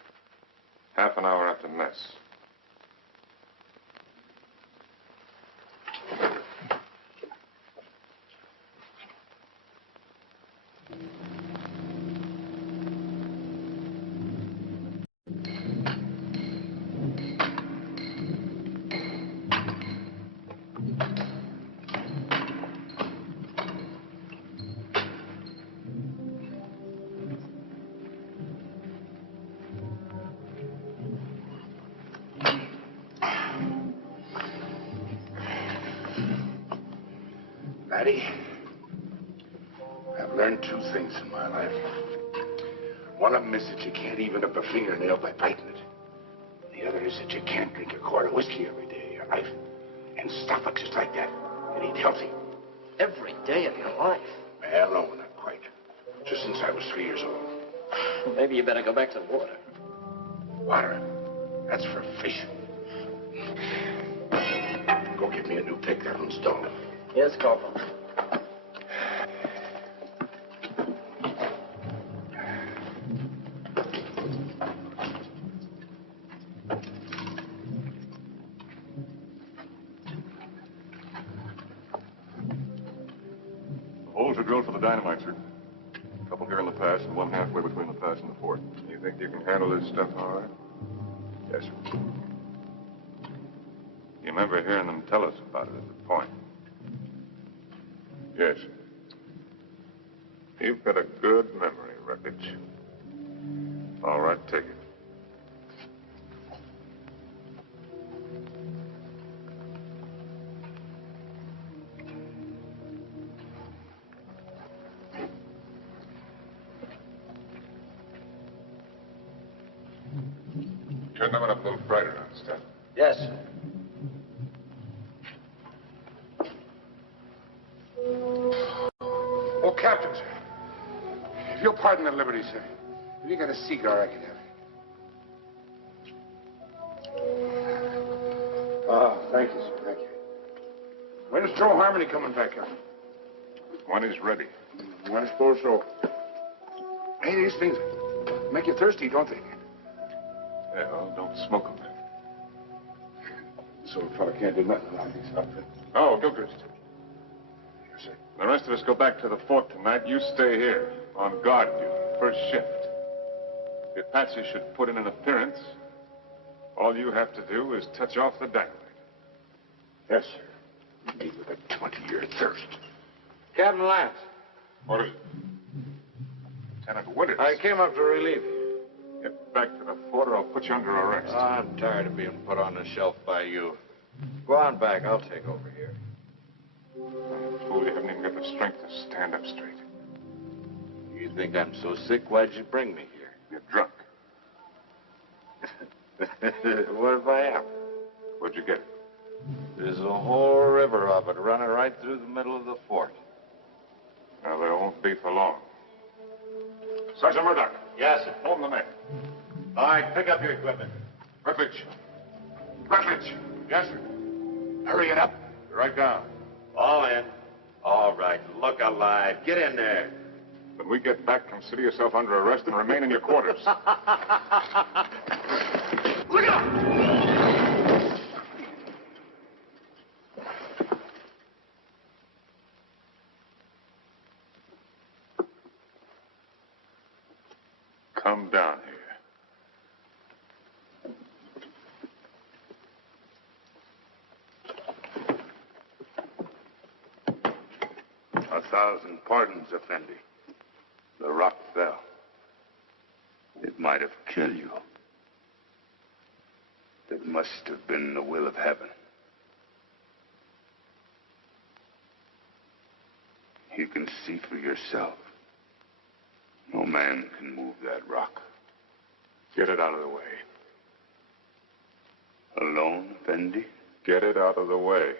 Half an hour after mess. Laddie, I've learned 2 things in my life. One of them is that you can't even up a fingernail by biting it. The other is that you can't drink a quart of whiskey every day of your life and stuff it just like that and eat healthy. Every day of your life? Well, no, not quite. Just since I was 3 years old. Maybe you better go back to the water. Water? That's for fish. Go get me a new pick. That one's dull. Yes, Corporal. Holes are drilled for the dynamite, sir. A couple here in the pass and one halfway between the pass and the fort. You think you can handle this stuff all right? Yes, sir. You remember hearing them tell us about it at the point? Yes. You've got a good memory, Wreckage. All right, take it. Turn that one up a little brighter, understand? Yes, sir. Oh, Captain, sir. If you'll pardon the liberty, sir. Have you got a cigar I can have? Ah, thank you, sir. Thank you. When's Joe Harmony coming back, Captain? When he's ready. I suppose so. Hey, these things make you thirsty, don't they? Yeah, well, don't smoke them. So a fella can't do nothing around these outfits. Oh, Gilchrist. Yes, sir. The rest of us go back to the fort tonight. You stay here on guard duty, first shift. If Apache should put in an appearance, all you have to do is touch off the dynamite. Yes, sir. Me with a 20-year thirst. Captain Lance. What is it? Lieutenant Winters. I came up to relieve you. Get back to the fort or I'll put you under arrest. I'm tired of being put on the shelf by you. Go on back. I'll take over here. Fool, you haven't even got the strength to stand up straight. You think I'm so sick? Why'd you bring me here? You're drunk. What if I am? Where'd you get it? There's a whole river of it running right through the middle of the fort. Now, there won't be for long. Sergeant Murdoch. Yes, sir. Hold the man. All right, pick up your equipment. Rutledge. Rutledge. Yes, sir. Hurry it up. Right down. All in. All right, look alive. Get in there. When we get back, consider yourself under arrest and remain in your quarters. Look out! Come down here. 1,000 pardons, Effendi. The rock fell. It might have killed you. It must have been the will of heaven. You can see for yourself. No man can move that rock. Get it out of the way. Alone, Effendi? Get it out of the way.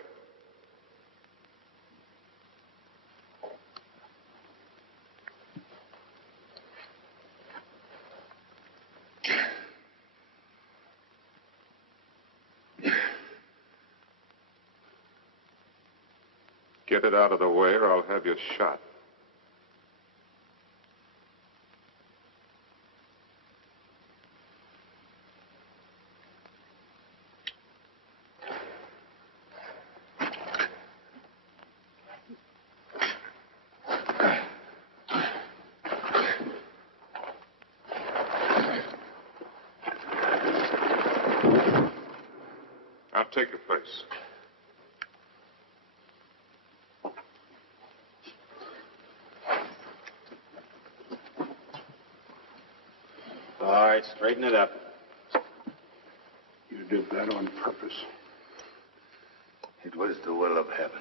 Get it out of the way or I'll have you shot. I'll take your place. All right, straighten it up. You did that on purpose. It was the will of heaven.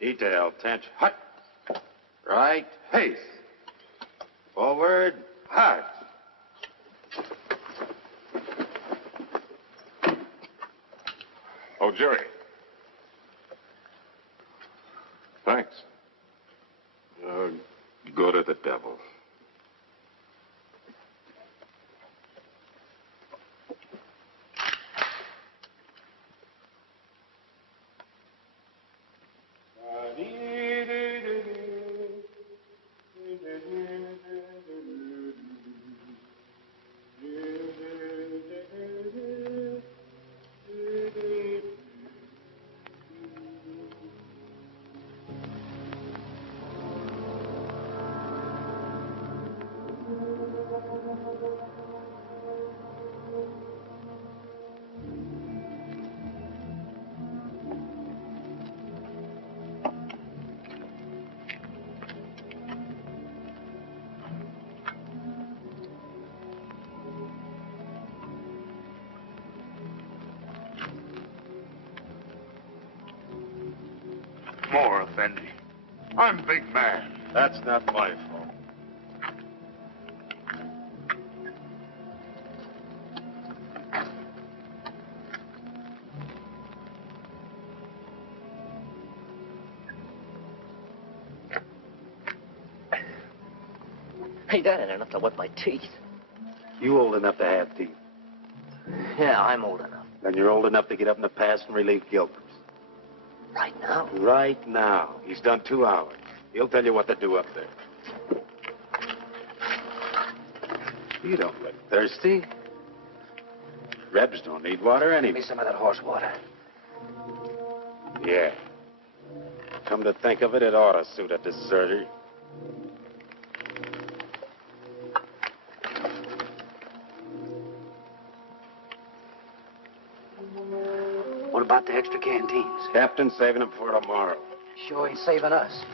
Detail, tension. Hut. Right, pace. Forward, hard. Oh, Jerry. Thanks. Go to the devil. More, Effendi. I'm big man. That's not my fault. Hey, that ain't enough to wet my teeth. You old enough to have teeth. Yeah, I'm old enough. Then you're old enough to get up in the past and relieve Gilbert. Right now? Right now. He's done 2 hours. He'll tell you what to do up there. You don't look thirsty. Rebs don't need water anyway. Give me some of that horse water. Yeah. Come to think of it, it ought to suit a deserter. What about the extra canteens? Captain's saving them for tomorrow. Sure ain't saving us.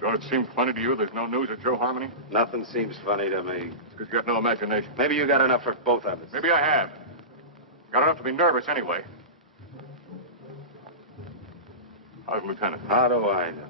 Don't it seem funny to you there's no news of Joe Harmony? Nothing seems funny to me. It's because you got no imagination. Maybe you got enough for both of us. Maybe I have. Got enough to be nervous anyway. How's the lieutenant? How do I know?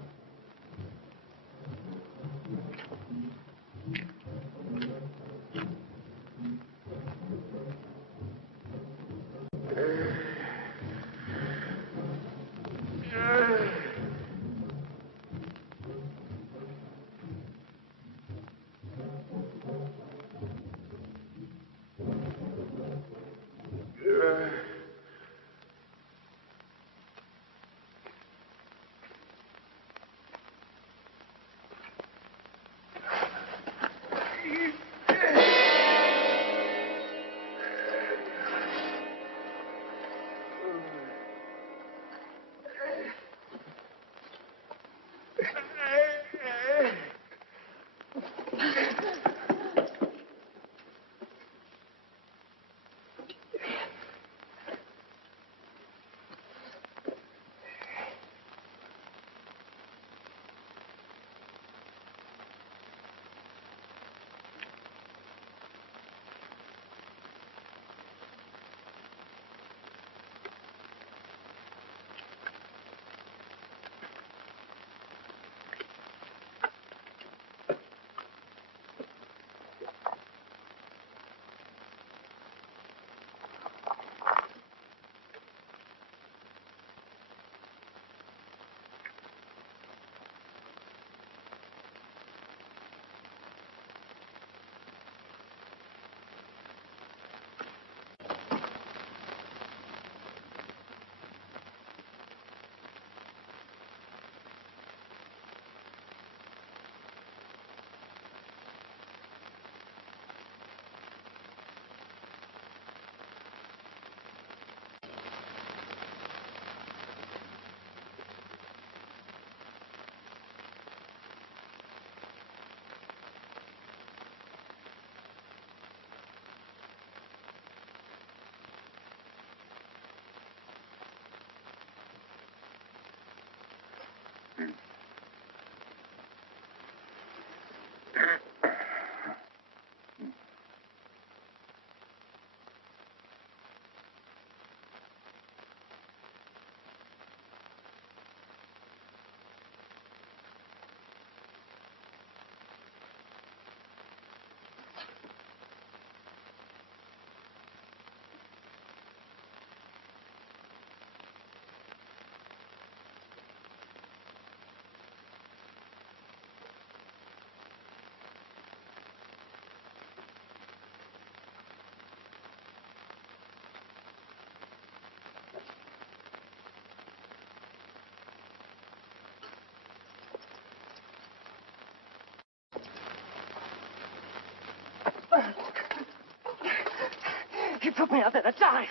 If you put me out there to die,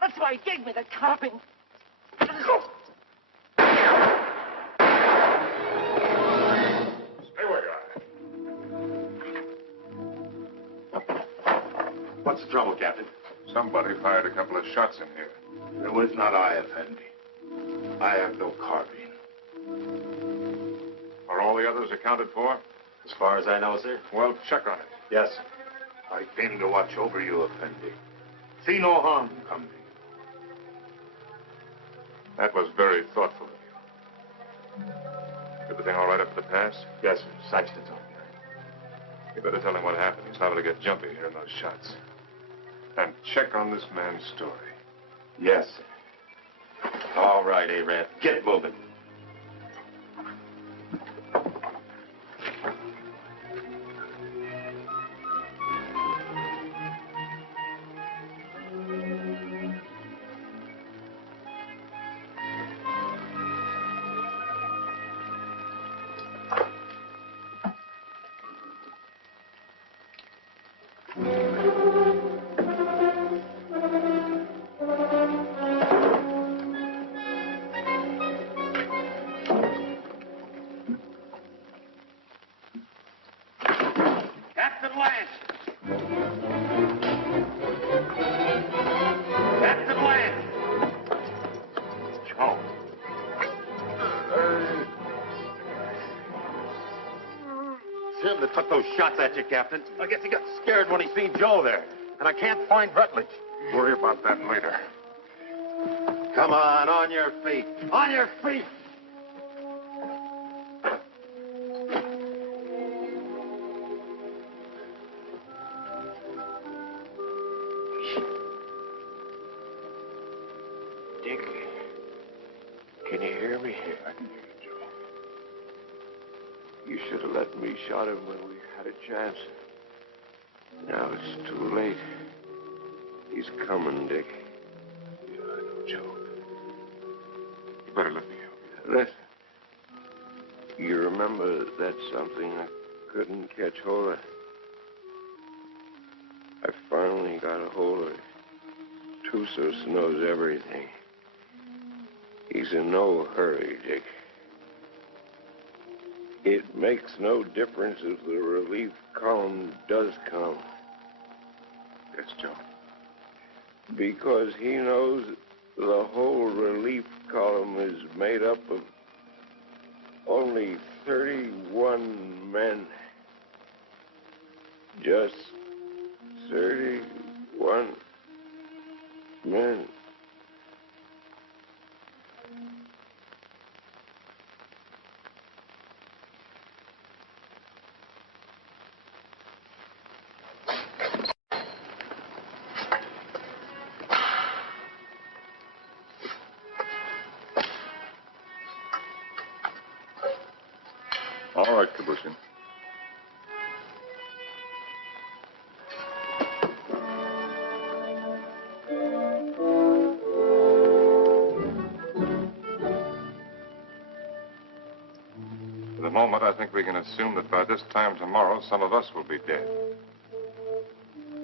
that's why he gave me the carving. Stay where you are. What's the trouble, Captain? Somebody fired a couple of shots in here. It was not I, Effendi. I have no carbine. Are all the others accounted for? As far as I know, sir. Well, check on it. Yes, sir. I came to watch over you, Effendi. See no harm come to you. That was very thoughtful of you. Everything all right up to the pass? Yes, sir. Saxton's on. You better tell him what happened. He's liable to get jumpy hearing those shots. And check on this man's story. Yes, sir. All right, Arab. Get moving. Captain Lance! Captain Lance! Joe. Him that took those shots at you, Captain. I guess he got scared when he seen Joe there. And I can't find Rutledge. Worry about that later. Come on your feet. On your feet! Dick, can you hear me? I can hear you, Joe. You should have let me shot him when we had a chance. Now it's too late. He's coming, Dick. Yeah, I know, Joe. You better let me help you. Listen. You remember that something I couldn't catch hold of? I finally got a hold of it. Trusos knows everything. He's in no hurry, Dick. It makes no difference if the relief column does come. Yes, Joe. Because he knows the whole relief column is made up of only 31 men. Just 31 men. All right, Kabushin. For the moment, I think we can assume that by this time tomorrow, some of us will be dead.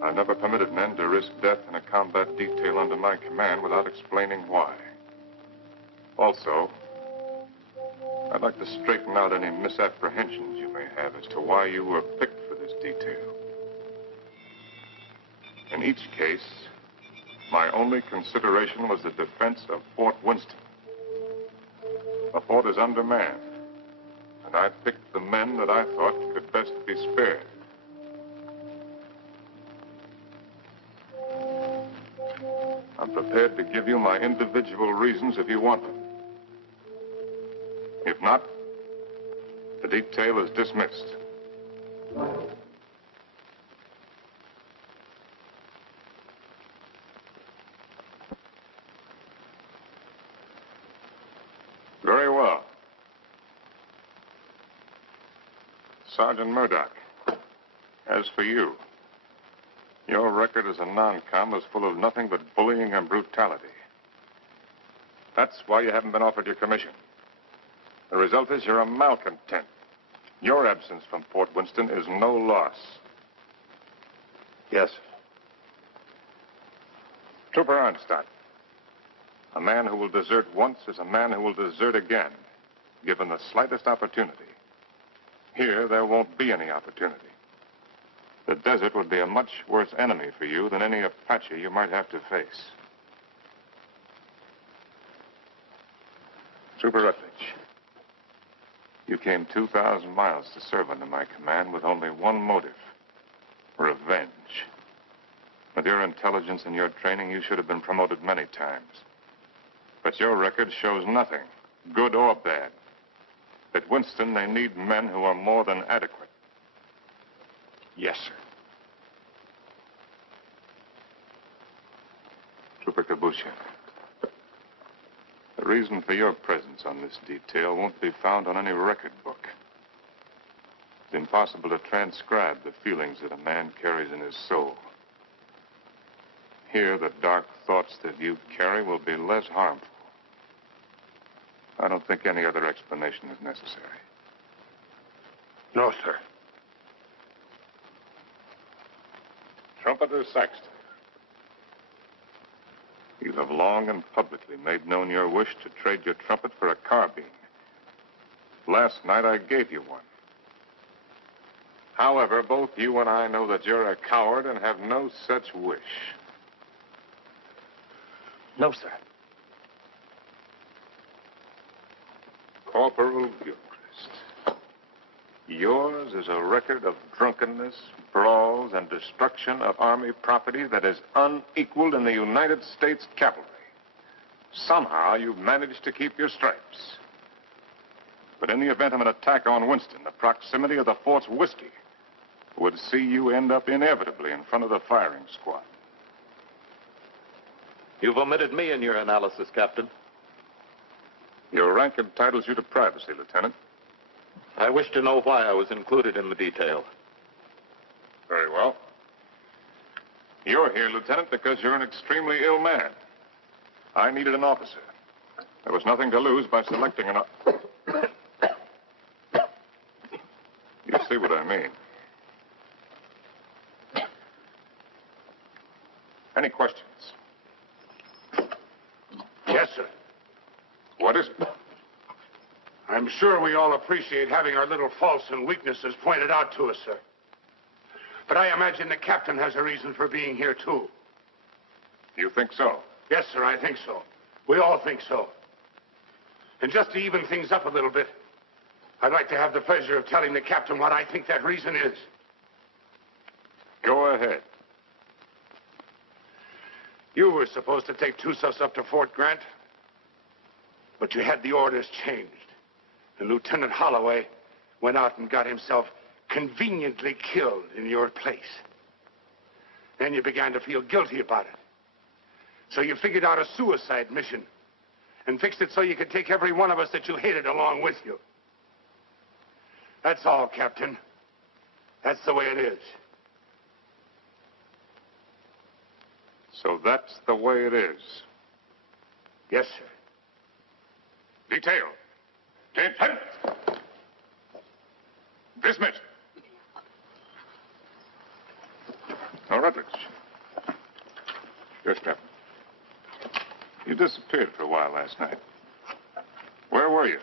I've never permitted men to risk death in a combat detail under my command without explaining why. Also, I'd like to straighten out any misapprehensions you may have as to why you were picked for this detail. In each case, my only consideration was the defense of Fort Winston. The fort is undermanned, and I picked the men that I thought could best be spared. I'm prepared to give you my individual reasons if you want them. If not, the detail is dismissed. Very well. Sergeant Murdoch, as for you, your record as a non-com is full of nothing but bullying and brutality. That's why you haven't been offered your commission. The result is you're a malcontent. Your absence from Fort Winston is no loss. Yes. Trooper Arnstadt. A man who will desert once is a man who will desert again, given the slightest opportunity. Here, there won't be any opportunity. The desert would be a much worse enemy for you than any Apache you might have to face. Trooper Rutledge, you came 2,000 miles to serve under my command with only one motive: revenge. With your intelligence and your training, you should have been promoted many times. But your record shows nothing, good or bad. At Winston, they need men who are more than adequate. Yes, sir. Trooper Kabusha, the reason for your presence on this detail won't be found on any record book. It's impossible to transcribe the feelings that a man carries in his soul. Here, the dark thoughts that you carry will be less harmful. I don't think any other explanation is necessary. No, sir. Trumpeter Saxton, you have long and publicly made known your wish to trade your trumpet for a carbine. Last night, I gave you one. However, both you and I know that you're a coward and have no such wish. No, sir. Corporal Gilchrist, yours is a record of drunkenness, brawls, and destruction of Army property that is unequaled in the United States cavalry. Somehow, you've managed to keep your stripes. But in the event of an attack on Winston, the proximity of the fort's whiskey would see you end up inevitably in front of the firing squad. You've omitted me in your analysis, Captain. Your rank entitles you to privacy, Lieutenant. I wish to know why I was included in the detail. Very well. You're here, Lieutenant, because you're an extremely ill man. I needed an officer. There was nothing to lose by selecting an... You see what I mean. Any questions? Yes, sir. What is it? I'm sure we all appreciate having our little faults and weaknesses pointed out to us, sir. But I imagine the captain has a reason for being here, too. You think so? Yes, sir, I think so. We all think so. And just to even things up a little bit, I'd like to have the pleasure of telling the captain what I think that reason is. Go ahead. You were supposed to take Tussos up to Fort Grant, but you had the orders changed. And Lieutenant Holloway went out and got himself conveniently killed in your place. Then you began to feel guilty about it. So you figured out a suicide mission and fixed it so you could take every one of us that you hated along with you. That's all, Captain. That's the way it is. So that's the way it is. Yes, sir. Detail. Lieutenant. Dismissed. Now, Rutledge. Yes, Captain. You disappeared for a while last night. Where were you?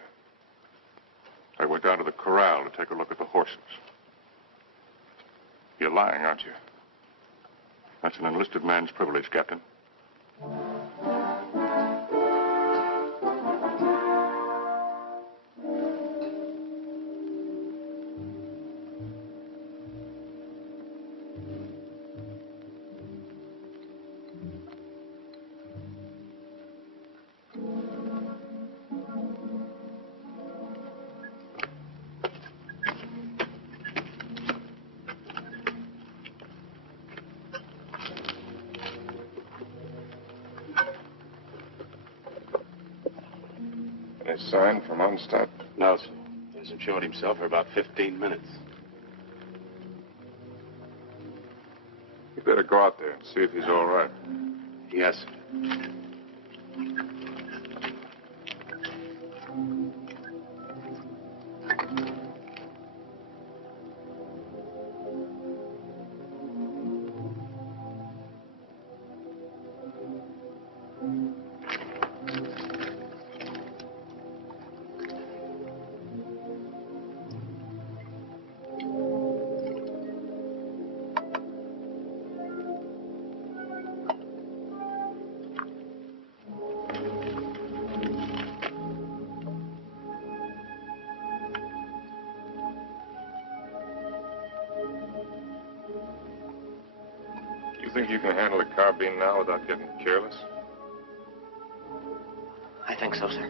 I went down to the corral to take a look at the horses. You're lying, aren't you? That's an enlisted man's privilege, Captain. Any sign from Onstadt? No, sir. He hasn't showed himself for about 15 minutes. You better go out there and see if he's all right. Yes, sir. think you can handle a carbine now without getting careless? I think so, sir.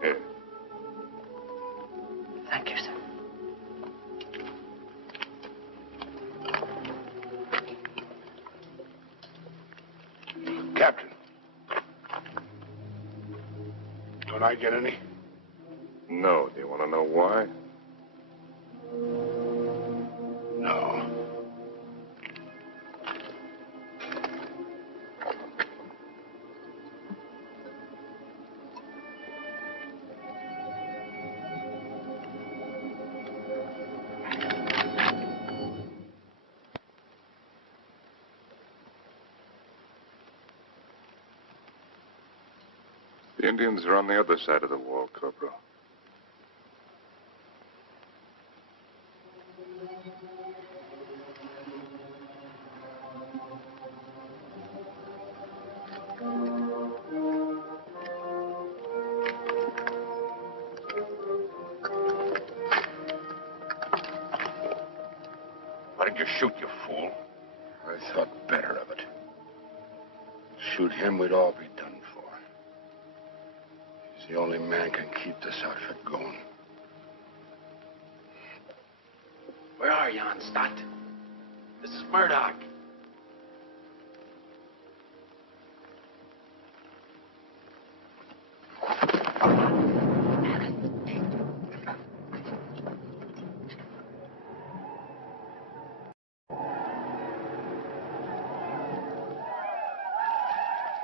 Here. Thank you, sir. Captain. Don't I get any? No. Do you want to know why? No. The Indians are on the other side of the wall, Corporal. Why did you shoot, you fool? I thought better of it. Shoot him, we'd all be done for. He's the only man can keep this outfit going. Where are you, Stott? This is Murdoch.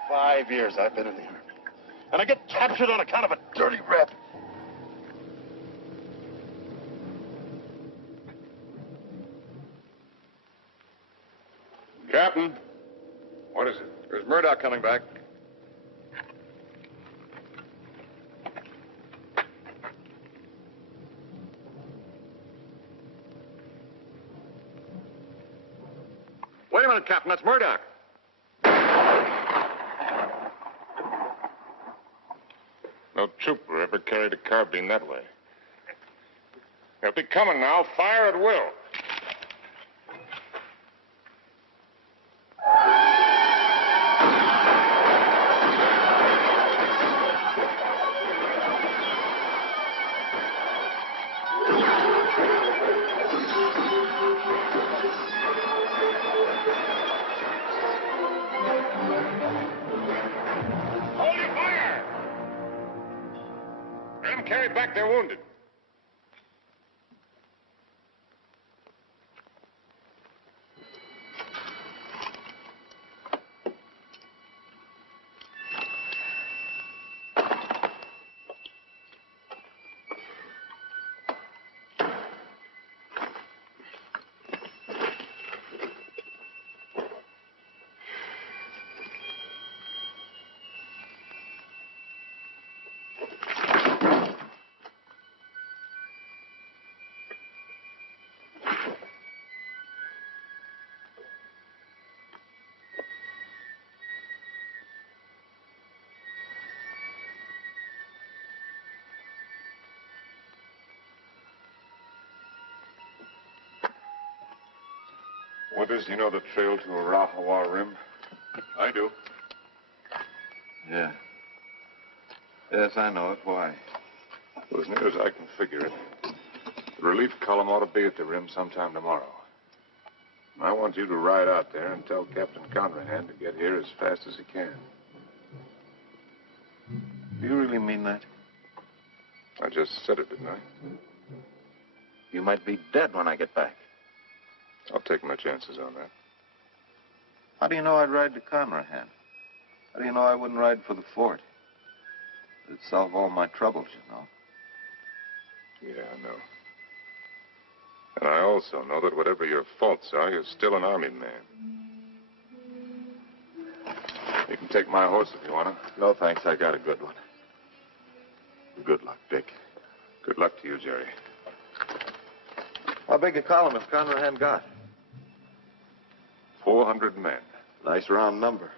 "5 years I've been in the Army. And I get captured on account of a dirty rep. Captain, what is it? There's Murdoch coming back. Wait a minute, Captain. That's Murdoch. No trooper ever carried a carbine that way. They'll be coming now. Fire at will. Hold your fire! Men carry back their wounded. Withers, you know the trail to Arahawa Rim? I do. Yeah. Yes, I know it. Why? Well, as near as I can figure it, the relief column ought to be at the rim sometime tomorrow. I want you to ride out there and tell Captain Conrahan to get here as fast as he can. Do you really mean that? I just said it, didn't I? You might be dead when I get back. I'll take my chances on that. How do you know I'd ride to Conrahan? How do you know I wouldn't ride for the fort? It'd solve all my troubles, you know. Yeah, I know. And I also know that whatever your faults are, you're still an Army man. You can take my horse if you want to. No, thanks. I got a good one. Good luck, Dick. Good luck to you, Jerry. How big a column has Conrahan got? 400 men. Nice round number.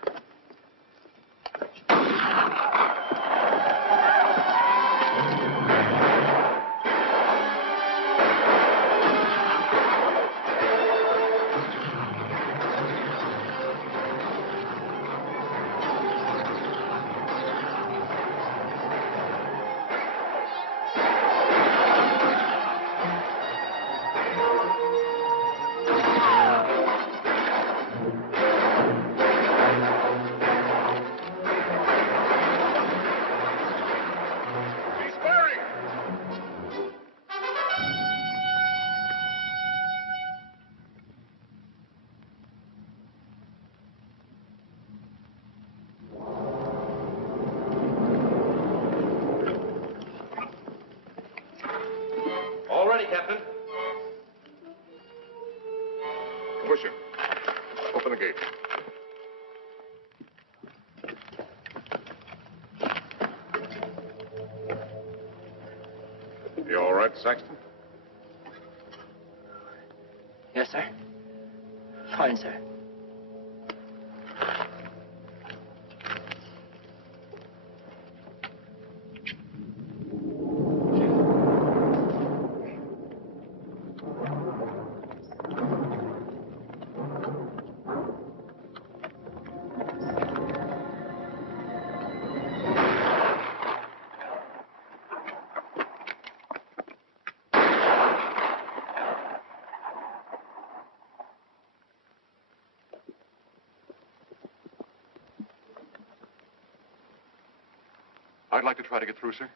Push him. Open the gate. You all right, Saxton? Yes, sir. Fine, sir. I'd like to try to get through, sir.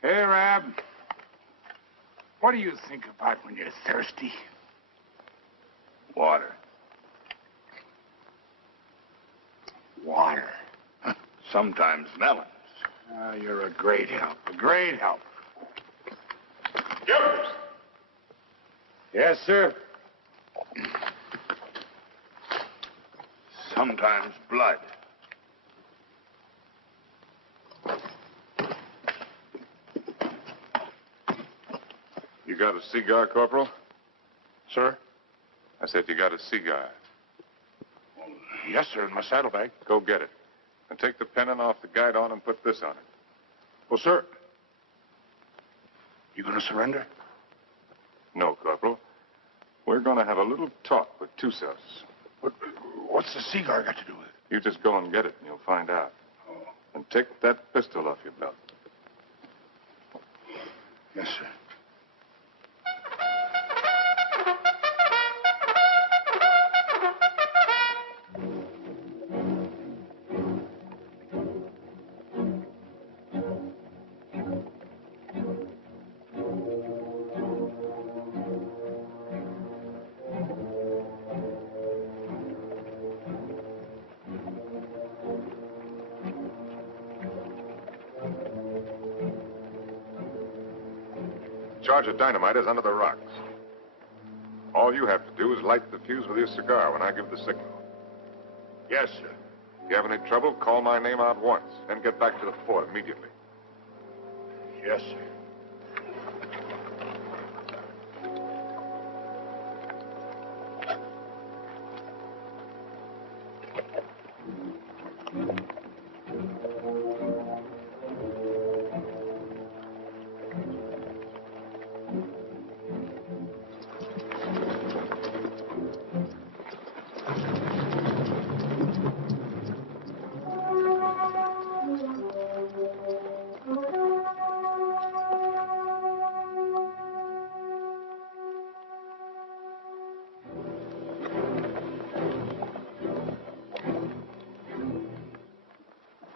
Hey, Rab. What do you think about when you're thirsty? Water. Water. Sometimes melons. You're a great help. A great help. Yes, sir. Sometimes blood. You got a cigar, Corporal? Sir? I said you got a cigar. Yes, sir, in my saddlebag. Go get it. And take the pennon off the guidon and put this on it. Well, sir, you gonna surrender? No, Corporal. We're going to have a little talk with Tusos. What's the cigar got to do with it? You just go and get it, and you'll find out. Oh. And take that pistol off your belt. Yes, sir. Charge of dynamite is under the rocks. All you have to do is light the fuse with your cigar when I give the signal. Yes, sir. If you have any trouble, call my name out once, then get back to the fort immediately. Yes, sir.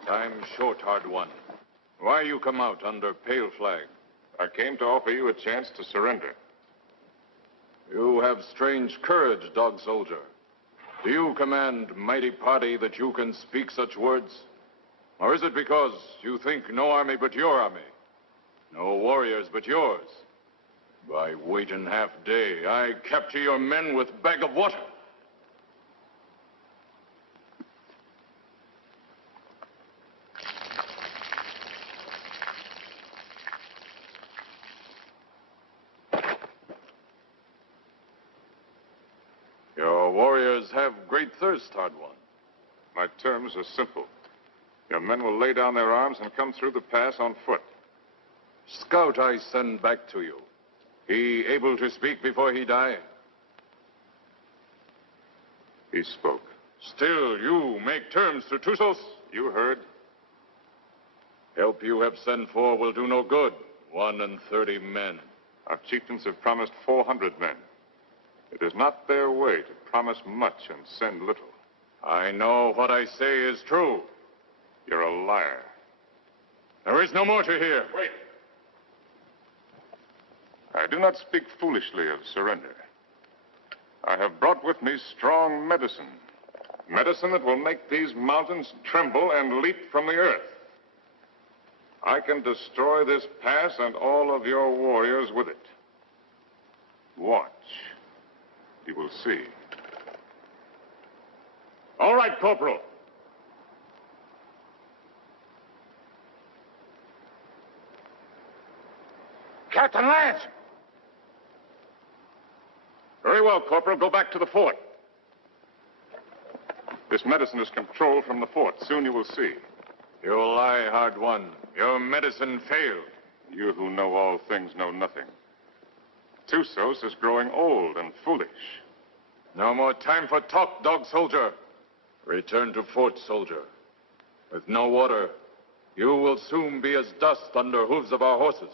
Time's short, hard one. Why you come out under pale flag? I came to offer you a chance to surrender. You have strange courage, dog soldier. Do you command mighty party that you can speak such words? Or is it because you think no army but your army? No warriors but yours? By waiting half day, I capture your men with bag of water. Your warriors have great thirst, hard one. My terms are simple. Your men will lay down their arms and come through the pass on foot. Scout I send back to you. He able to speak before he die? He spoke. Still, you make terms to Tusos? You heard. Help you have sent for will do no good. 31 men. Our chieftains have promised 400 men. It is not their way to promise much and send little. I know what I say is true. You're a liar. There is no more to hear. Wait. I do not speak foolishly of surrender. I have brought with me strong medicine. Medicine that will make these mountains tremble and leap from the earth. I can destroy this pass and all of your warriors with it. Watch. You will see. All right, Corporal. Captain Lance! Very well, Corporal. Go back to the fort. This medicine is controlled from the fort. Soon you will see. You lie, hard one. Your medicine failed. You who know all things know nothing. Thusos is growing old and foolish. No more time for talk, dog soldier. Return to fort, soldier. With no water, you will soon be as dust under hooves of our horses.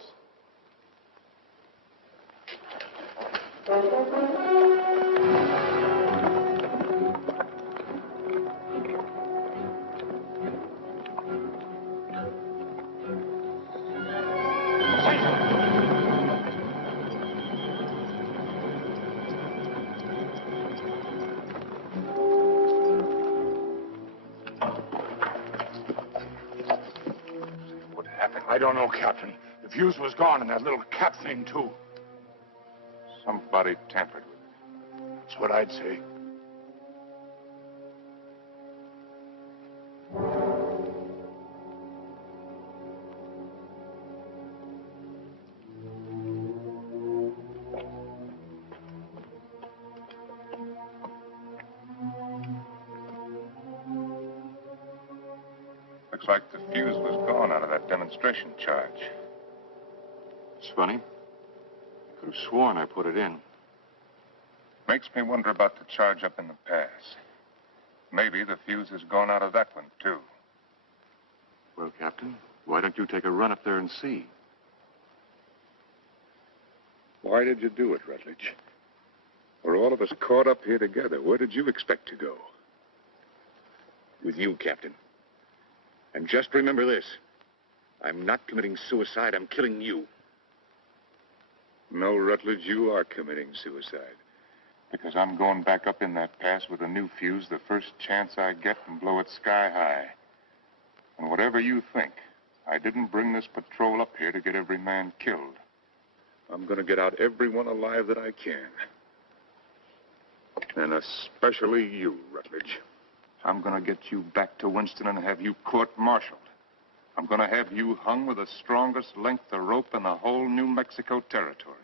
I don't know, Captain. The fuse was gone and that little cap thing, too. Somebody tampered with it. That's what I'd say. Looks like the fuse was gone out of that demonstration charge. It's funny. I could have sworn I put it in. Makes me wonder about the charge up in the pass. Maybe the fuse has gone out of that one, too. Well, Captain, why don't you take a run up there and see? Why did you do it, Rutledge? We're all of us caught up here together. Where did you expect to go? With you, Captain. And just remember this. I'm not committing suicide. I'm killing you. No, Rutledge, you are committing suicide. Because I'm going back up in that pass with a new fuse the first chance I get and blow it sky high. And whatever you think, I didn't bring this patrol up here to get every man killed. I'm going to get out everyone alive that I can. And especially you, Rutledge. I'm going to get you back to Winston and have you court-martialed. I'm going to have you hung with the strongest length of rope in the whole New Mexico territory.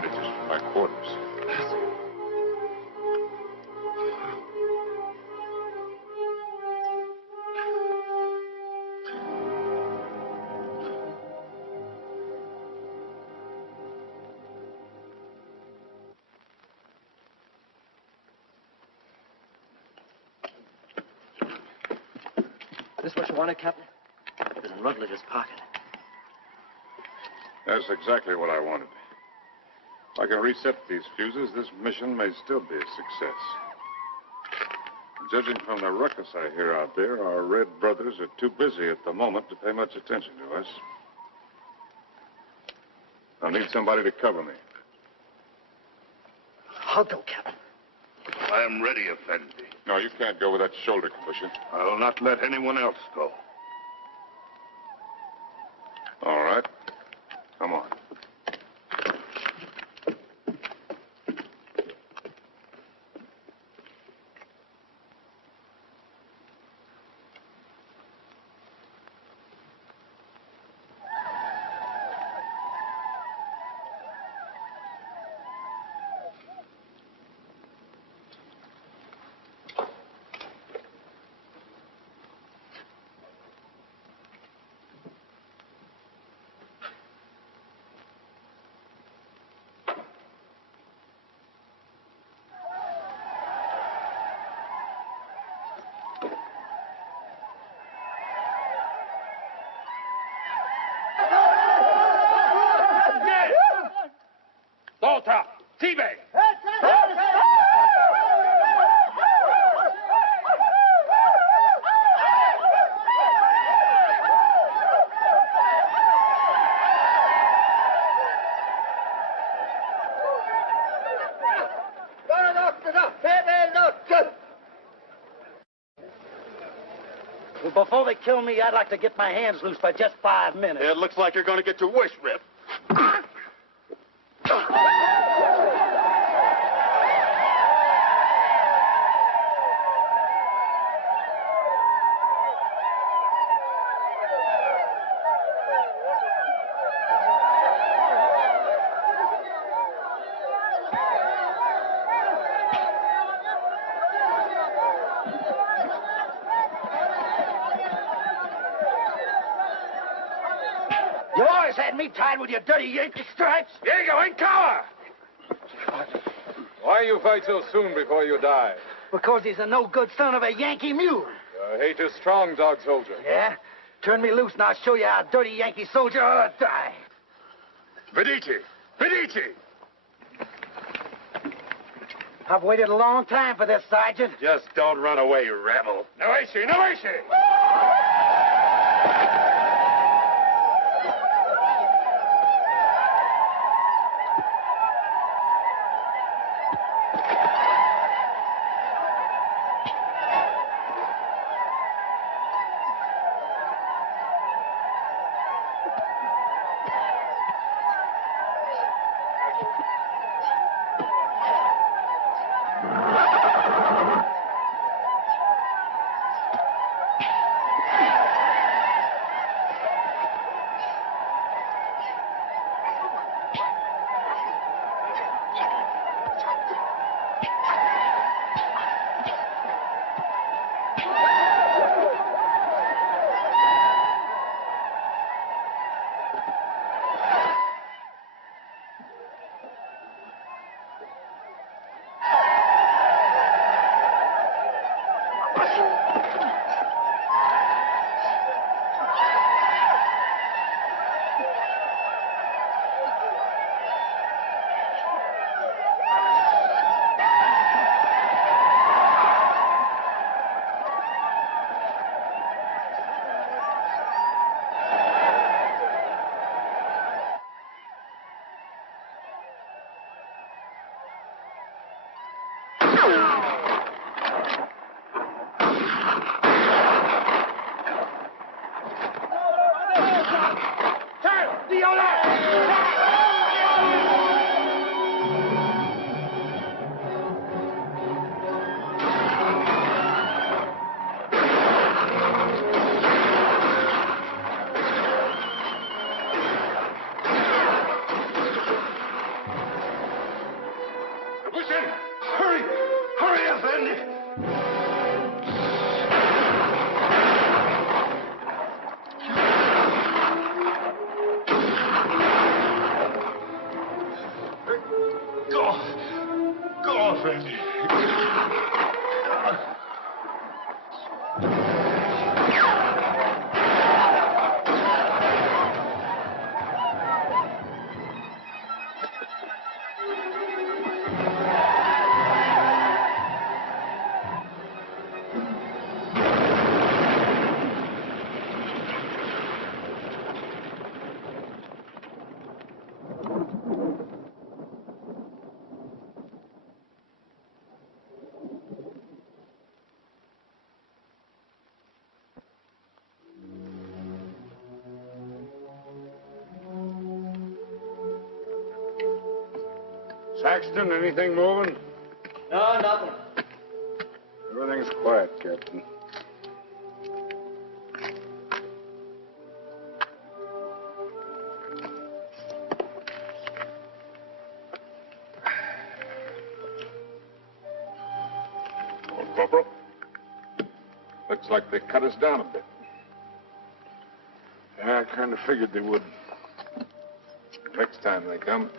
bandages from my quarters. This what you wanted, Captain? There's a Rutledge's pocket. That's exactly what I wanted. If I can reset these fuses, this mission may still be a success. Judging from the ruckus I hear out there, our Red brothers are too busy at the moment to pay much attention to us. I'll need somebody to cover me. I'll go, Captain. I am ready, Effendi. No, you can't go with that shoulder cushion. I will not let anyone else go. All right. Come on. Volta! Sive! Well, before they kill me, I'd like to get my hands loose for just 5 minutes. It looks like you're going to get your wish ripped. You always had me tied with your dirty Yankee stripes. Diego, in cover! Why you fight so soon before you die? Because he's a no-good son of a Yankee mule. Your hate is strong, dog soldier. Yeah? Turn me loose and I'll show you how a dirty Yankee soldier ought to die. Medici! Medici! I've waited a long time for this, Sergeant. Just don't run away, rebel. Noesi! Noesi! Push in! Hurry! Hurry, Effendi! Go, Effendi. Saxton, anything moving? No, nothing. Everything's quiet, Captain. Well, Corporal, looks like they cut us down a bit. Yeah, I kind of figured they would. Next time they come,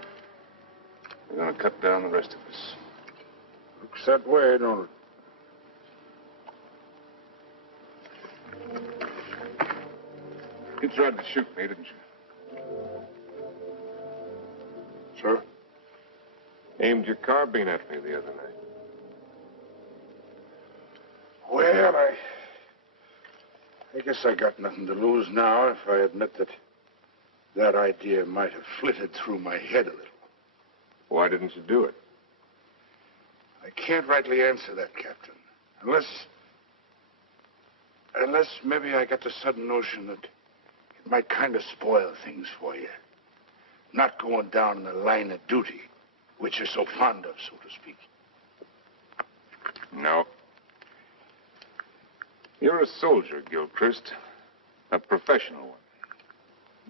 they're going to cut down the rest of us. Looks that way, don't it? You tried to shoot me, didn't you? Sir? Aimed your carbine at me the other night. Well, I guess I got nothing to lose now if I admit that idea might have flitted through my head a little. Why didn't you do it? I can't rightly answer that, Captain. Unless maybe I got the sudden notion that it might kind of spoil things for you. Not going down in the line of duty, which you're so fond of, so to speak. No. You're a soldier, Gilchrist. A professional one.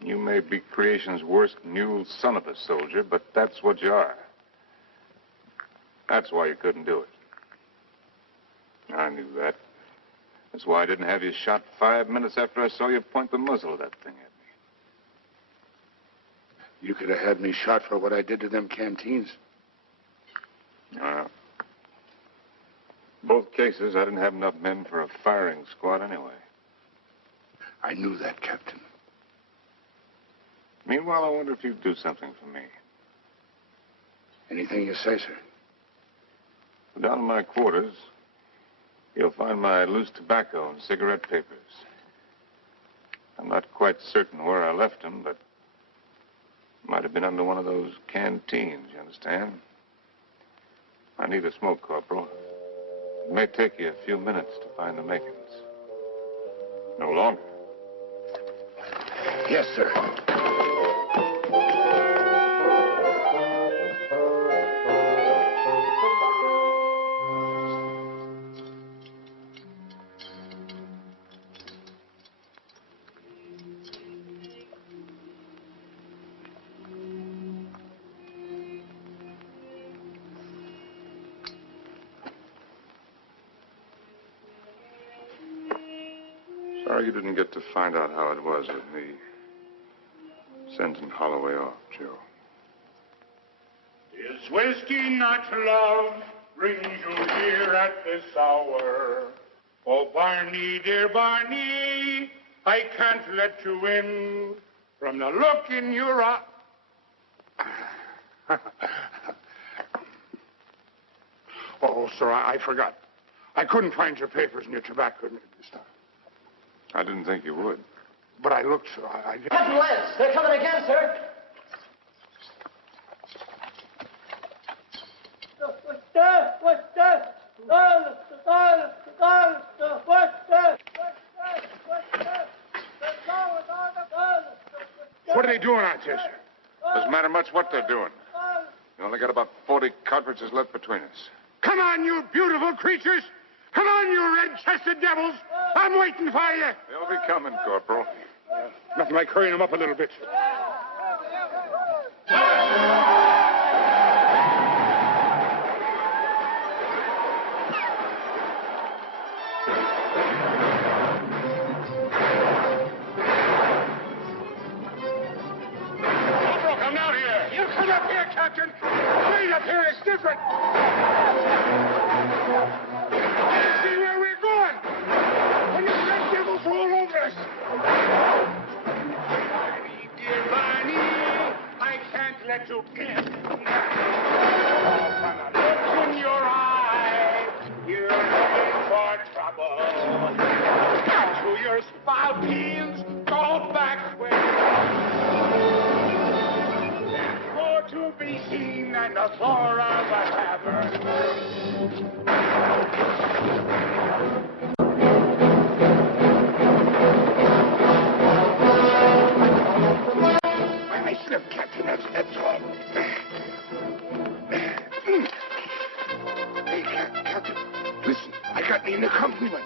You may be creation's worst mule son of a soldier, but that's what you are. That's why you couldn't do it. I knew that. That's why I didn't have you shot 5 minutes after I saw you point the muzzle of that thing at me. You could have had me shot for what I did to them canteens. Both cases, I didn't have enough men for a firing squad anyway. I knew that, Captain. Meanwhile, I wonder if you'd do something for me. Anything you say, sir. Down in my quarters, you'll find my loose tobacco and cigarette papers. I'm not quite certain where I left them, but might have been under one of those canteens, you understand? I need a smoke, Corporal. It may take you a few minutes to find the makings. No longer. Yes, sir. Sorry you didn't get to find out how it was with me sending Holloway off, Joe. Is whiskey not love brings you here at this hour? Oh, Barney, dear Barney, I can't let you in from the look in your eye. Oh, sir, I forgot. I couldn't find your papers and your tobacco this time. I didn't think you would. But I looked, sir. Captain Lance, they're coming again, sir. What are they doing out there, sir? Doesn't matter much what they're doing. We only got about 40 cartridges left between us. Come on, you beautiful creatures! Come on, you red-chested devils! I'm waiting for you! They'll be coming, Corporal. Nothing like hurrying them up a little bit. See where we're going. When the red devils roll over us. Barney, dear Barney, I can't let you in. Oh, from the look in your eye, you're headed for trouble. To your spoutings, go back where there's more to be seen than the floor of a tavern. I slipped, Captain, that's all. Hey, Captain, listen, I got me an accompaniment.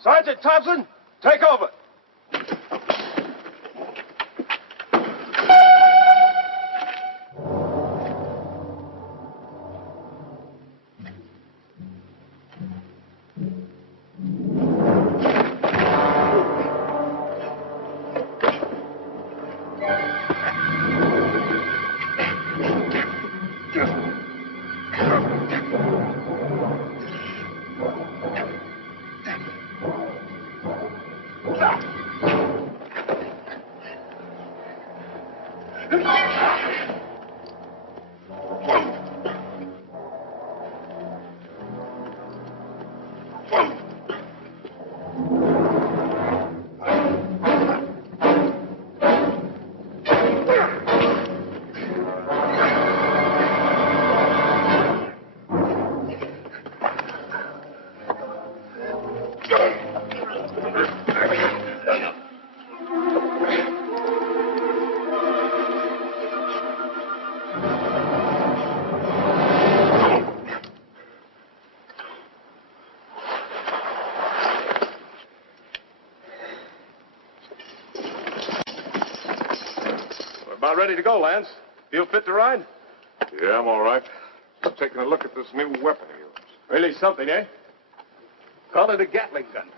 Sergeant Thompson, take over. About ready to go, Lance. Feel fit to ride? Yeah, I'm all right. Just taking a look at this new weapon of yours. Really something, eh? Call it a Gatling gun.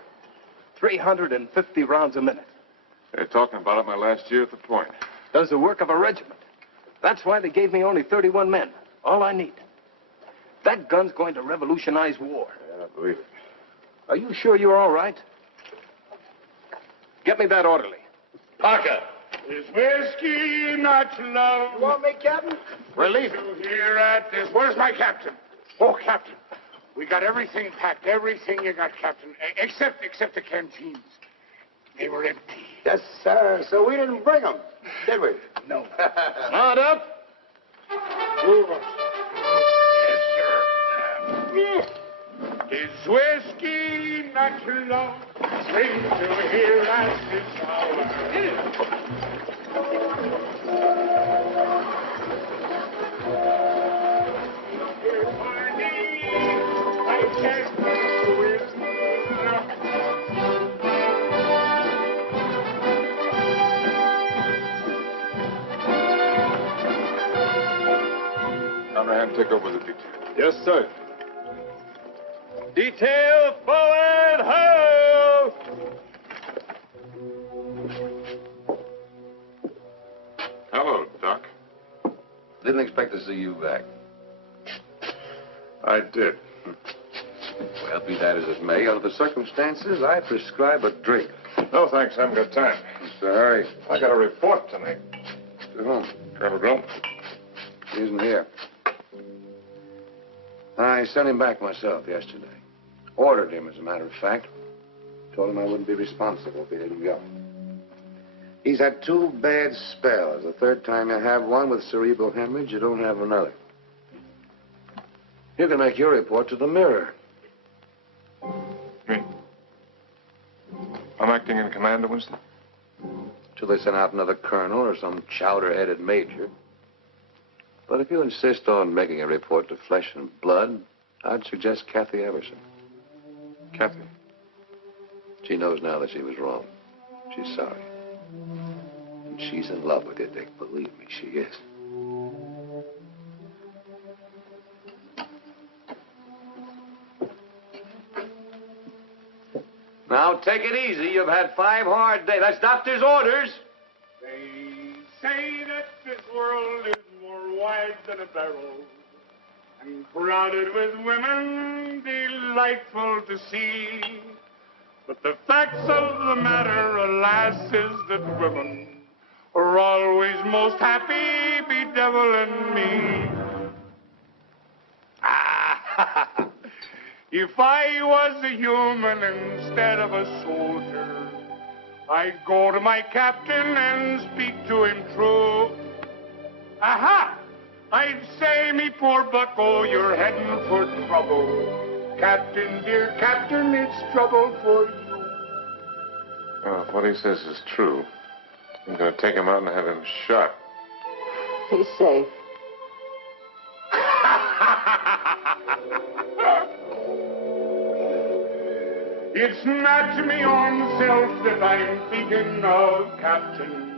350 rounds a minute. They're talking about it my last year at the point. Does the work of a regiment. That's why they gave me only 31 men. All I need. That gun's going to revolutionize war. Yeah, I believe it. Are you sure you're all right? Get me that orderly. Parker. Is whiskey not love? You want me, Captain? We're leaving. Here at this. Where's my captain? Oh, Captain. We got everything packed. Everything you got, Captain. Except the canteens. They were empty. Yes, sir. So we didn't bring them, did we? No. Mount up. Move us. Yes, sir. Is whiskey not love? Bring to here at this hour. Man, take over the detail. Yes, sir. Detail forward, ho! Hello, Doc. Didn't expect to see you back. I did. Well, be that as it may, under the circumstances, I prescribe a drink. No, thanks. I haven't got time. Mr. Harry. I got a report tonight. To whom? Colonel Grump. He isn't here. I sent him back myself yesterday. Ordered him, as a matter of fact. Told him I wouldn't be responsible if he didn't go. He's had 2 bad spells. The third time you have one with cerebral hemorrhage, you don't have another. You can make your report to the Mirror. I'm acting in command, Winston? Till they send out another colonel or some chowder-headed major. But if you insist on making a report to Flesh and Blood, I'd suggest Cathy Eversham. Cathy? She knows now that she was wrong. She's sorry. And she's in love with you, Dick. Believe me, she is. Now, take it easy. You've had 5 hard days. That's doctor's orders. They say that this world is more wide than a barrel and crowded with women delightful to see. But the facts of the matter, alas, is that women are always most happy bedeviling me. Ah, if I was a human instead of a soldier, I'd go to my captain and speak to him true. Aha! I'd say, me poor bucko, you're heading for trouble. Captain, dear captain, it's trouble for you. Well, if what he says is true, I'm going to take him out and have him shot. He's safe. It's not me own self that I'm thinking of, Captain.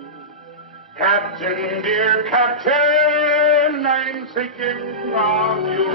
Captain, dear Captain, I'm thinking of you.